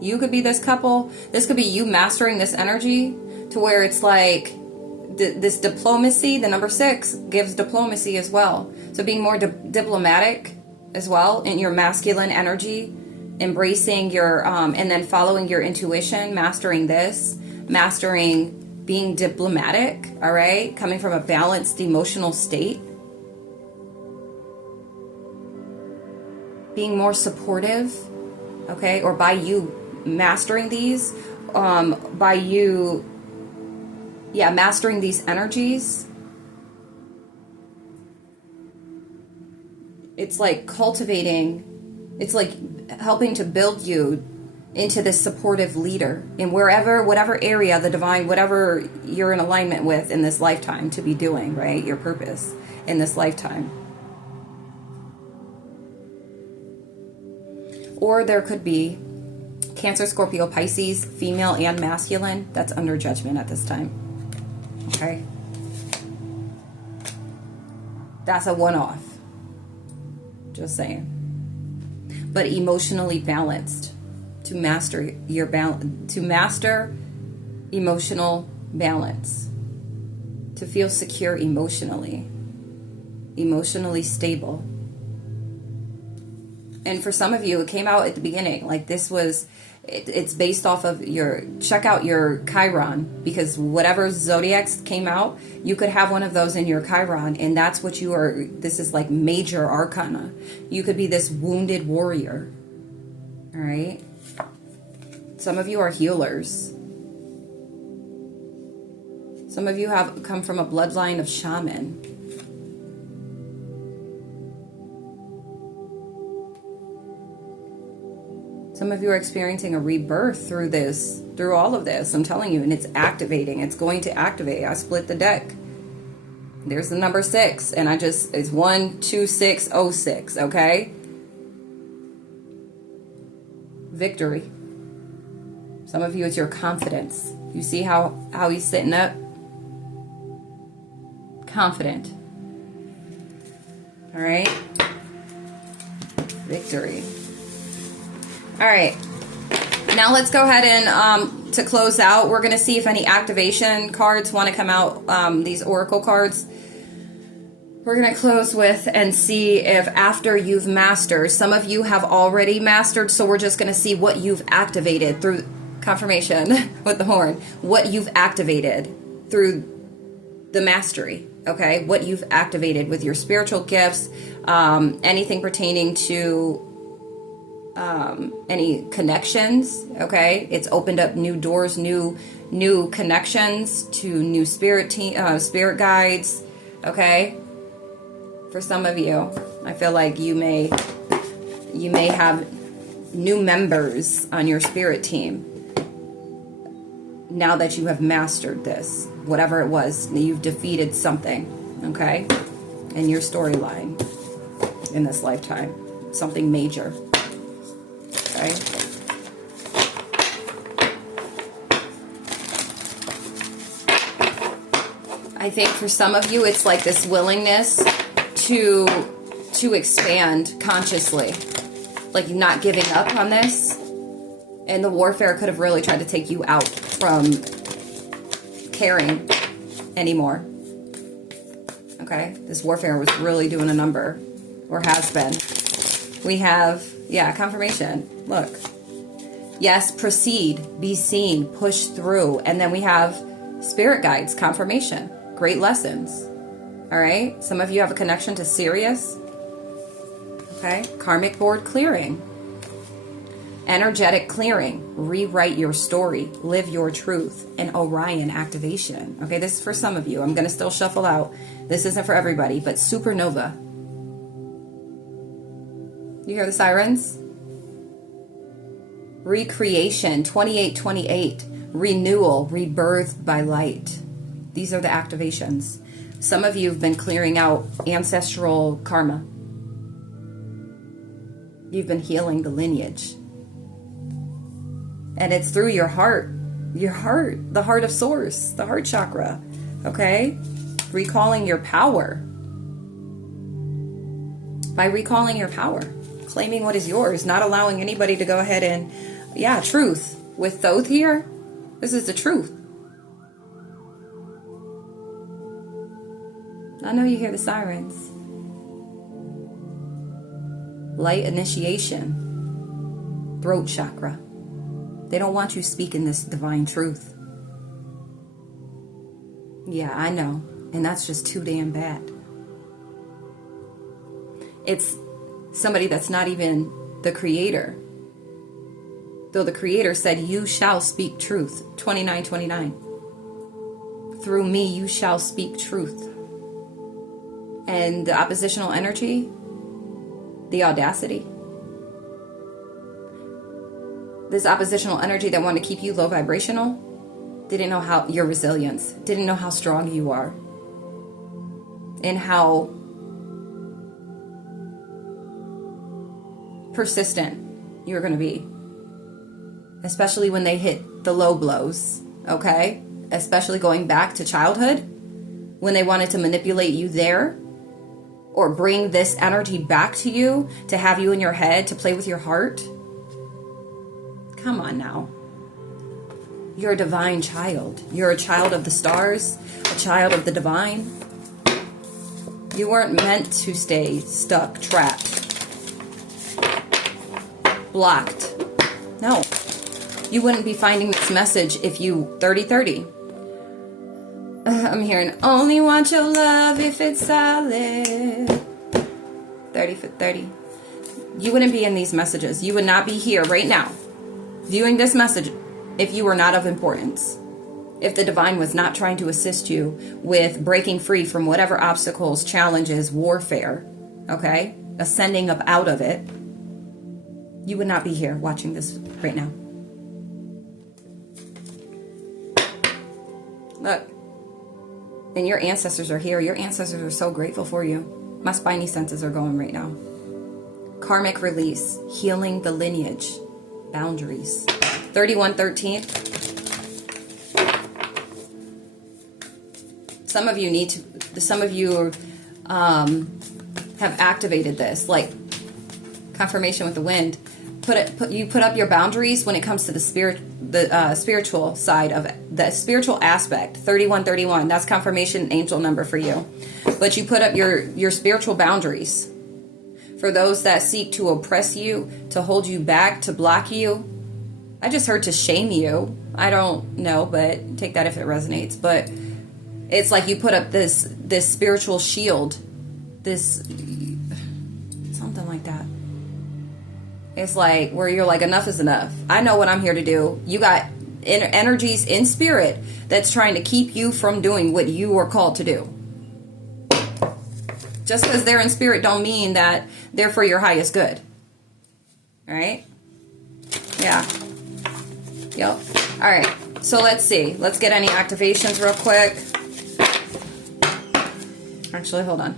You could be this couple. This could be you mastering this energy to where it's like this diplomacy. The number 6 gives diplomacy as well. So being more diplomatic as well in your masculine energy, embracing your and then following your intuition, mastering this, mastering being diplomatic, all right, coming from a balanced emotional state, being more supportive, okay, or by you mastering these, by you, mastering these energies. It's like cultivating, it's like helping to build you into this supportive leader in whatever area, the divine, whatever you're in alignment with in this lifetime to be doing, right? Your purpose in this lifetime. Or there could be Cancer, Scorpio, Pisces, female and masculine. That's under judgment at this time. Okay? That's a one-off. Just saying. But emotionally balanced. To master your balance, to master emotional balance, to feel secure emotionally stable. And for some of you, it came out at the beginning, like this was, it's based off of check out your Chiron, because whatever zodiacs came out, you could have one of those in your Chiron, and that's what you are. This is like major arcana. You could be this wounded warrior. All right. Some of you are healers. Some of you have come from a bloodline of shaman. Some of you are experiencing a rebirth through all of this. I'm telling you, and it's activating. It's going to activate. I split the deck. There's the number 6, and it's 12606, okay? Victory. Some of you, it's your confidence. You see how he's sitting up? Confident. All right? Victory. All right. Now let's go ahead and, to close out, we're going to see if any activation cards want to come out, these oracle cards. We're going to close with and see if after you've mastered, some of you have already mastered, so we're just going to see what you've activated through confirmation with the horn, what you've activated through the mastery, okay? What you've activated with your spiritual gifts, anything pertaining to any connections, okay? It's opened up new doors, new connections to new spirit guides, okay? For some of you, I feel like you may have new members on your spirit team now that you have mastered this, whatever it was, you've defeated something, okay, in your storyline in this lifetime, something major, okay? I think for some of you, it's like this willingness to expand consciously, like not giving up on this. And the warfare could have really tried to take you out from caring anymore. Okay? This warfare was really doing a number, or has been. We have, confirmation. Look. Yes, proceed, be seen, push through. And then we have spirit guides, confirmation. Great lessons. All right? Some of you have a connection to Sirius. Okay? Karmic board clearing. Energetic clearing, rewrite your story, live your truth, and Orion activation. Okay, this is for some of you. I'm going to still shuffle out. This isn't for everybody, but supernova. You hear the sirens? Recreation, 2828, renewal, rebirthed by light. These are the activations. Some of you have been clearing out ancestral karma. You've been healing the lineage. And it's through your heart, the heart of source, the heart chakra, okay? Recalling your power. By recalling your power, claiming what is yours, not allowing anybody to go ahead and, truth. With Thoth here, this is the truth. I know you hear the sirens. Light initiation, throat chakra. They don't want you speaking this divine truth. Yeah, I know. And that's just too damn bad. It's somebody that's not even the creator. Though the Creator said, you shall speak truth. 29:29. Through me, you shall speak truth. And the oppositional energy, the audacity. This oppositional energy that wanted to keep you low vibrational didn't know how your resilience, didn't know how strong you are, and how persistent you're going to be, especially when they hit the low blows, okay? Especially going back to childhood, when they wanted to manipulate you there, or bring this energy back to you to have you in your head, to play with your heart. Come on now. You're a divine child. You're a child of the stars, a child of the divine. You weren't meant to stay stuck, trapped, blocked. No. You wouldn't be finding this message if you 30-30. I'm hearing, only want your love if it's solid. 30-30. You wouldn't be in these messages. You would not be here right now viewing this message if you were not of importance. If the divine was not trying to assist you with breaking free from whatever obstacles, challenges, warfare, okay? Ascending up out of it, you would not be here watching this right now. Look. And your ancestors are here. Your ancestors are so grateful for you. My spidey senses are going right now. Karmic release. Healing the lineage. Boundaries. 3113. Some of you have activated this, like confirmation with the wind. You put up your boundaries when it comes to the spiritual side of it, the spiritual aspect. 3131, that's confirmation angel number for you. But you put up your spiritual boundaries for those that seek to oppress you, to hold you back, to block you. I just heard to shame you. I don't know, but take that if it resonates. But it's like you put up this spiritual shield, this something like that. It's like where you're like, enough is enough. I know what I'm here to do. You got energies in spirit that's trying to keep you from doing what you are called to do. Just because they're in spirit don't mean that they're for your highest good. All right? Yeah. Yep. All right. So let's see. Let's get any activations real quick. Actually, hold on.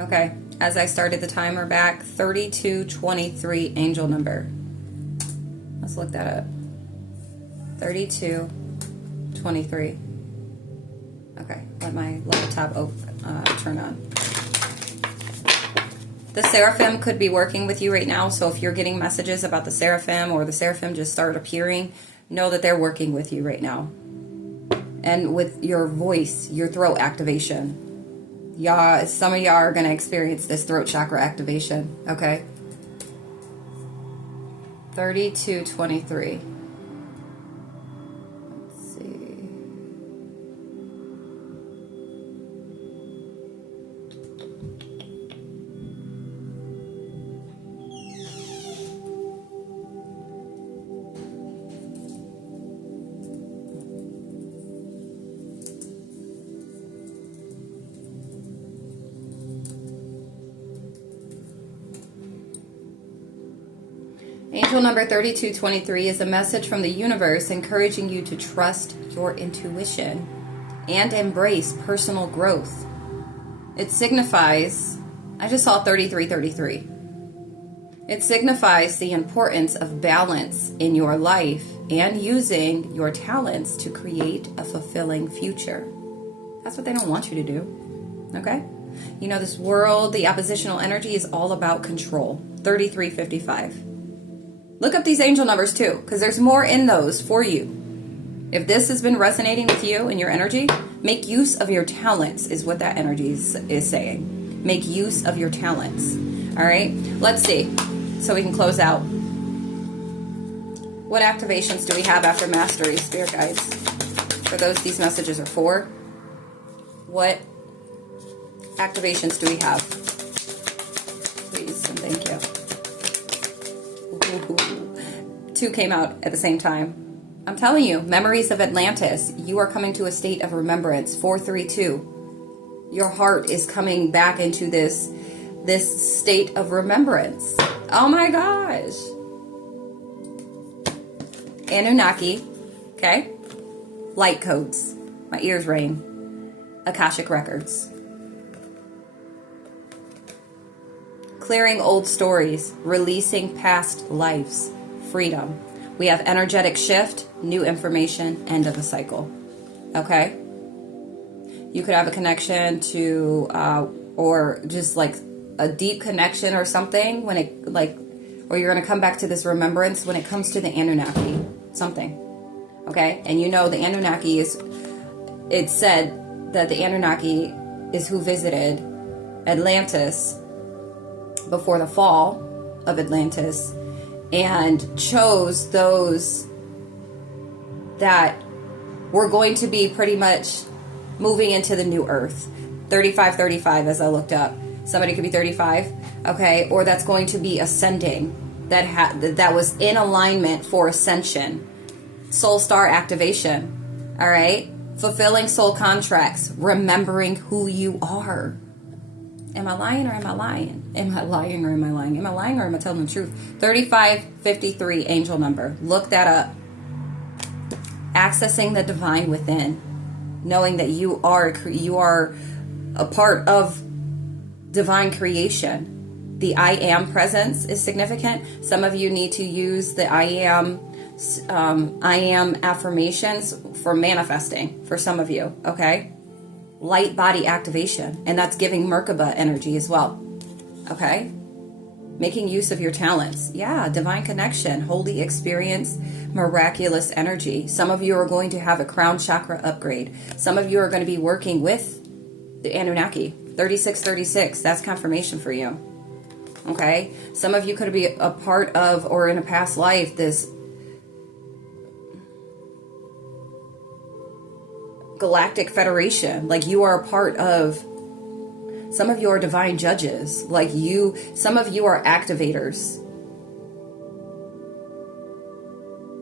Okay. As I started the timer back, 3223 angel number. Let's look that up. 3223. Okay, let my laptop turn on. The Seraphim could be working with you right now, so if you're getting messages about the Seraphim or the Seraphim just start appearing, know that they're working with you right now. And with your voice, your throat activation. Y'all, some of y'all are going to experience this throat chakra activation, okay? 3223. Let's see. Angel number 3223 is a message from the universe encouraging you to trust your intuition and embrace personal growth. It signifies, I just saw 3333. It signifies the importance of balance in your life and using your talents to create a fulfilling future. That's what they don't want you to do, okay? You know, this world, the oppositional energy is all about control. 3355. Look up these angel numbers too, because there's more in those for you. If this has been resonating with you and your energy, make use of your talents is what that energy is saying. Make use of your talents. All right, let's see. So we can close out. What activations do we have after mastery, spirit guides? For those these messages are for. What activations do we have? Please and thank you. Ooh. Two came out at the same time. I'm telling you, memories of Atlantis. You are coming to a state of remembrance. 432. Your heart is coming back into this state of remembrance. Oh my gosh. Anunnaki. Okay. Light codes. My ears ring. Akashic records. Clearing old stories. Releasing past lives. Freedom. We have energetic shift, new information, end of a cycle. Okay? You could have a connection to, or just like a deep connection or something when it, like, or you're going to come back to this remembrance when it comes to the Anunnaki. Something. Okay? And you know the Anunnaki is, it's said that the Anunnaki is who visited Atlantis before the fall of Atlantis and chose those that were going to be pretty much moving into the new earth. 35 as I looked up. Somebody could be 35, okay, or that's going to be ascending, that was in alignment for ascension. Soul star activation, all right? Fulfilling soul contracts, remembering who you are. Am I lying or am I lying? Am I lying or am I lying? Am I lying or am I telling the truth? 3553 angel number. Look that up. Accessing the divine within. Knowing that you are a part of divine creation. The I am presence is significant. Some of you need to use the I am affirmations for manifesting for some of you, okay? Light body activation, and that's giving Merkaba energy as well. Okay? Making use of your talents. Yeah, divine connection, holy experience, miraculous energy. Some of you are going to have a crown chakra upgrade. Some of you are going to be working with the Anunnaki. 3636, that's confirmation for you. Okay? Some of you could be a part of, or in a past life, this galactic federation. Like you are a part of, some of you are divine judges. Like some of you are activators.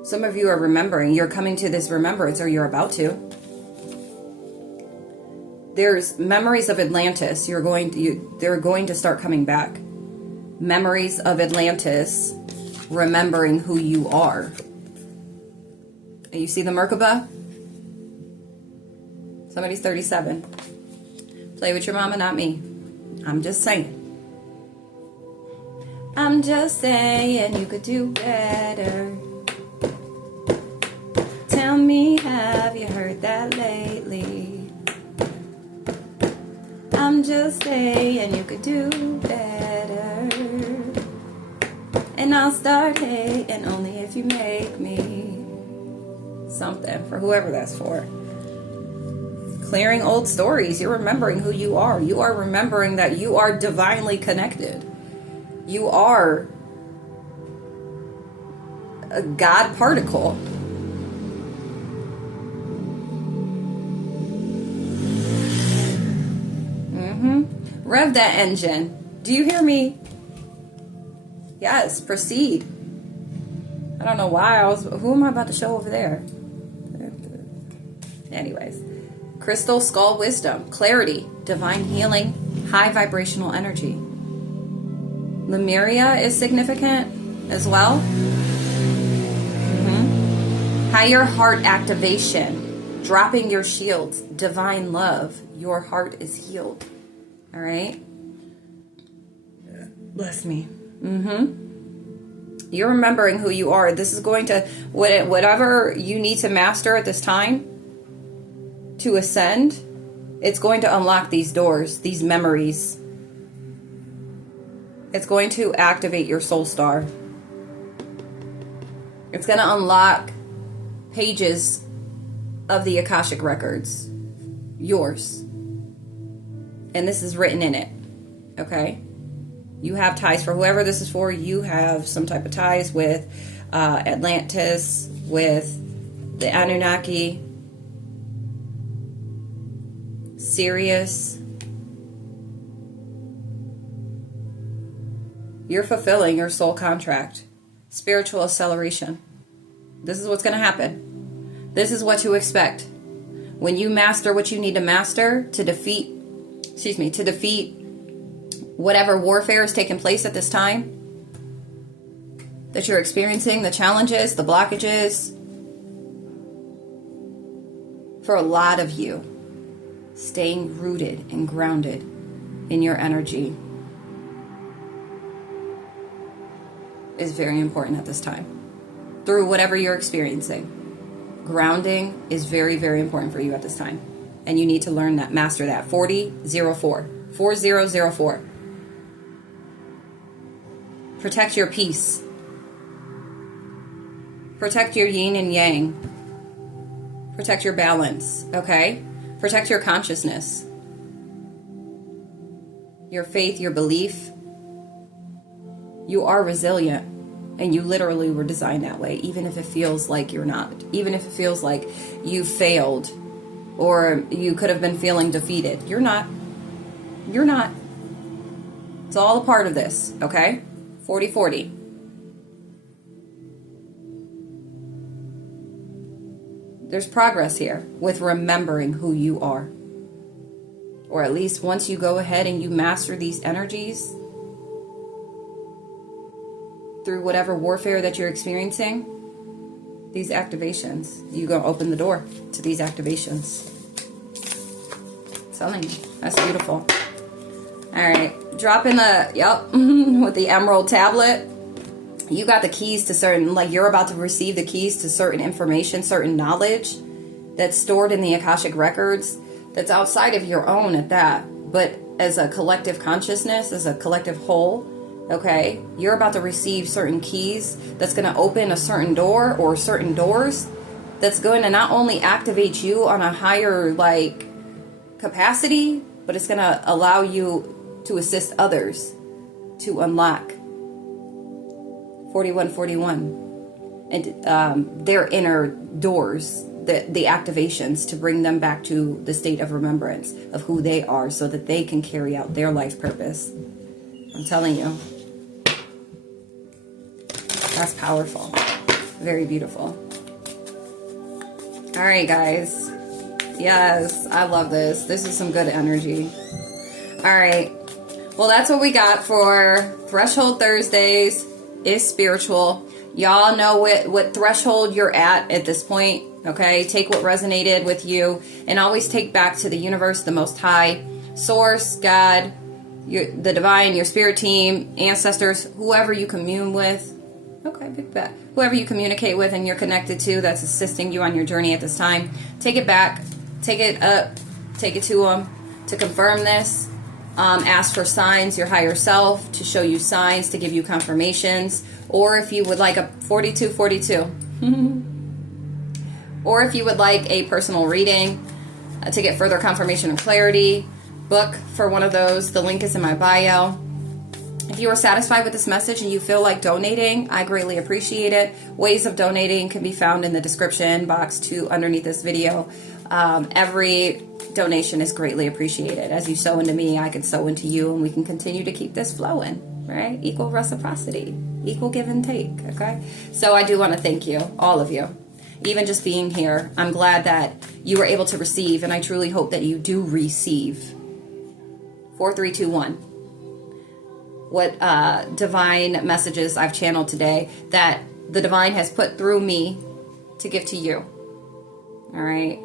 Some of you are remembering. You're coming to this remembrance, or you're about to. There's memories of Atlantis. They're going to start coming back. Memories of Atlantis, remembering who you are. And you see the Merkaba? Somebody's 37. Play with your mama, not me. I'm just saying. I'm just saying you could do better. Tell me, have you heard that lately? I'm just saying you could do better. And I'll start hating only if you make me. Something for whoever that's for. Clearing old stories. You're remembering who you are. You are remembering that you are divinely connected. You are a God particle. Rev that engine. Do you hear me? Yes, proceed. I don't know why who am I about to show over there? Anyways. Crystal skull wisdom, clarity, divine healing, high vibrational energy. Lemuria is significant as well. Higher heart activation, dropping your shields, divine love. Your heart is healed. All right. Bless me. You're remembering who you are. This is going to, whatever you need to master at this time to ascend, it's going to unlock these doors, these memories. It's going to activate your soul star. It's going to unlock pages of the Akashic records. Yours. And this is written in it. Okay? You have ties for whoever this is for. You have some type of ties with Atlantis, with the Anunnaki, Sirius. You're fulfilling your soul contract. Spiritual acceleration. This is what's going to happen. This is what to expect. When you master what you need to master to defeat whatever warfare is taking place at this time that you're experiencing, the challenges, the blockages, for a lot of you, staying rooted and grounded in your energy is very important at this time. Through whatever you're experiencing, grounding is very, very important for you at this time. And you need to learn that, master that. 4004. 4004. Protect your peace. Protect your yin and yang. Protect your balance, okay? Protect your consciousness. Your faith, your belief. You are resilient. And you literally were designed that way, even if it feels like you're not. Even if it feels like you failed or you could have been feeling defeated. You're not. You're not. It's all a part of this, okay? 4040. There's progress here with remembering who you are. Or at least once you go ahead and you master these energies, through whatever warfare that you're experiencing, these activations, you're going to open the door to these activations. I'm telling you, that's beautiful. All right, drop in with the emerald tablet. You got the keys to certain, like you're about to receive the keys to certain information, certain knowledge that's stored in the Akashic records that's outside of your own at that. But as a collective consciousness, as a collective whole, okay, you're about to receive certain keys that's going to open a certain door or certain doors that's going to not only activate you on a higher capacity, but it's going to allow you to assist others to unlock 4141 and their inner doors, the activations, to bring them back to the state of remembrance of who they are so that they can carry out their life purpose. I'm telling you. That's powerful. Very beautiful. All right, guys. Yes, I love this. This is some good energy. All right. Well, that's what we got for Threshold Thursdays. Is spiritual. Y'all know what threshold you're at this point. Okay? Take what resonated with you and always take back to the universe, the Most High, Source, God, the divine, your spirit team, ancestors, whoever you commune with. Okay, big bet. Whoever you communicate with and you're connected to that's assisting you on your journey at this time, take it back, take it up, take it to them to confirm this. Ask for signs, your higher self, to show you signs, to give you confirmations. Or if you would like a 4242. Or if you would like a personal reading to get further confirmation and clarity, book for one of those. The link is in my bio. If you are satisfied with this message and you feel like donating, I greatly appreciate it. Ways of donating can be found in the description box underneath this video. Every donation is greatly appreciated. As you sow into me, I can sow into you, and we can continue to keep this flowing, right? Equal reciprocity, equal give and take, okay? So I do want to thank you, all of you. Even just being here, I'm glad that you were able to receive, and I truly hope that you do receive. 4321. What divine messages I've channeled today that the divine has put through me to give to you. All right.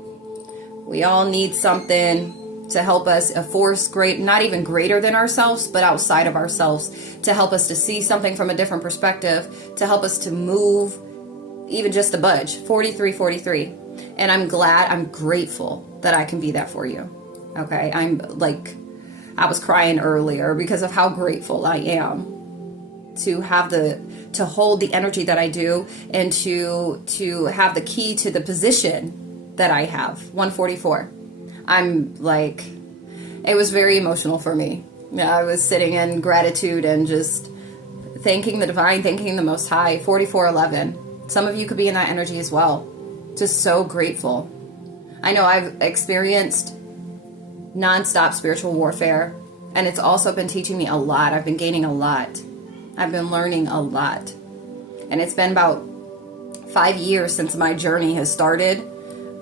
We all need something to help us, a force great, not even greater than ourselves, but outside of ourselves, to help us to see something from a different perspective, to help us to move, even just a budge. 4343. And I'm grateful that I can be that for you. Okay. I was crying earlier because of how grateful I am to have to hold the energy that I do, and to have the key to the position that I have. 144. It was very emotional for me. I was sitting in gratitude and just thanking the divine, thanking the Most High. 4411. Some of you could be in that energy as well. Just so grateful. I know I've experienced non-stop spiritual warfare, and it's also been teaching me a lot. I've been gaining a lot. I've been learning a lot. And it's been about 5 years since my journey has started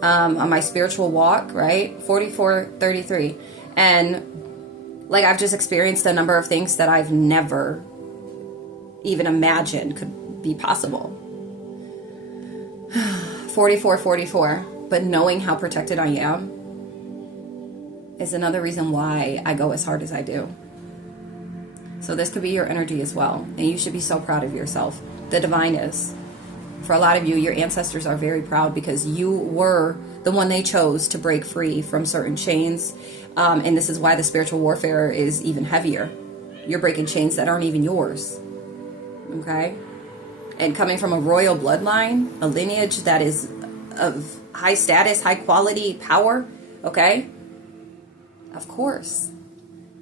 on my spiritual walk, right? 44, 33. And like I've just experienced a number of things that I've never even imagined could be possible. 44. But knowing how protected I am is another reason why I go as hard as I do. So this could be your energy as well. And you should be so proud of yourself. The divine is. For a lot of you, your ancestors are very proud because you were the one they chose to break free from certain chains. And this is why the spiritual warfare is even heavier. You're breaking chains that aren't even yours. Okay? And coming from a royal bloodline, a lineage that is of high status, high quality, power. Okay? Of course.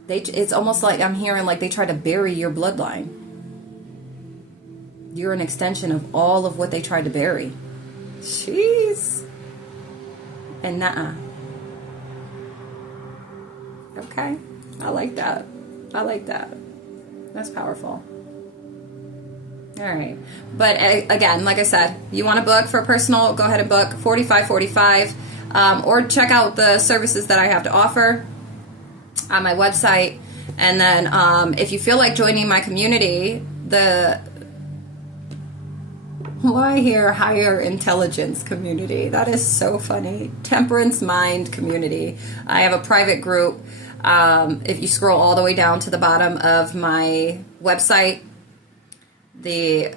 It's almost like I'm hearing like they try to bury your bloodline. You're an extension of all of what they tried to bury. Jeez. And Okay. I like that. That's powerful. All right. But again, like I said, you want to book for personal, go ahead and book 4545. Or check out the services that I have to offer on my website. And then if you feel like joining my community, why here higher intelligence community? That is so funny. Temperance mind community. I have a private group. If you scroll all the way down to the bottom of my website, the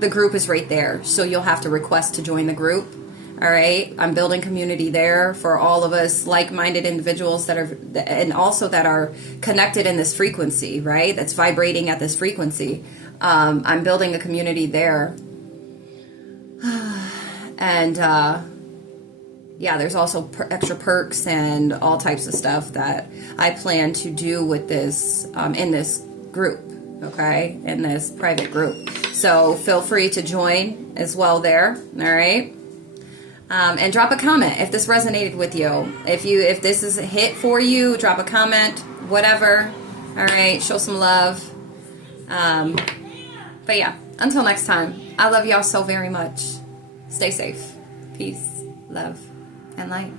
group is right there. So you'll have to request to join the group. All right. I'm building community there for all of us like-minded individuals that are, and also that are connected in this frequency, right? That's vibrating at this frequency. I'm building a community there. And, yeah, there's also extra perks and all types of stuff that I plan to do with this, in this group. Okay. In this private group. So feel free to join as well there. All right. And drop a comment if this resonated with you. If this is a hit for you, drop a comment, whatever. All right, show some love. But yeah, until next time, I love y'all so very much. Stay safe. Peace, love, and light.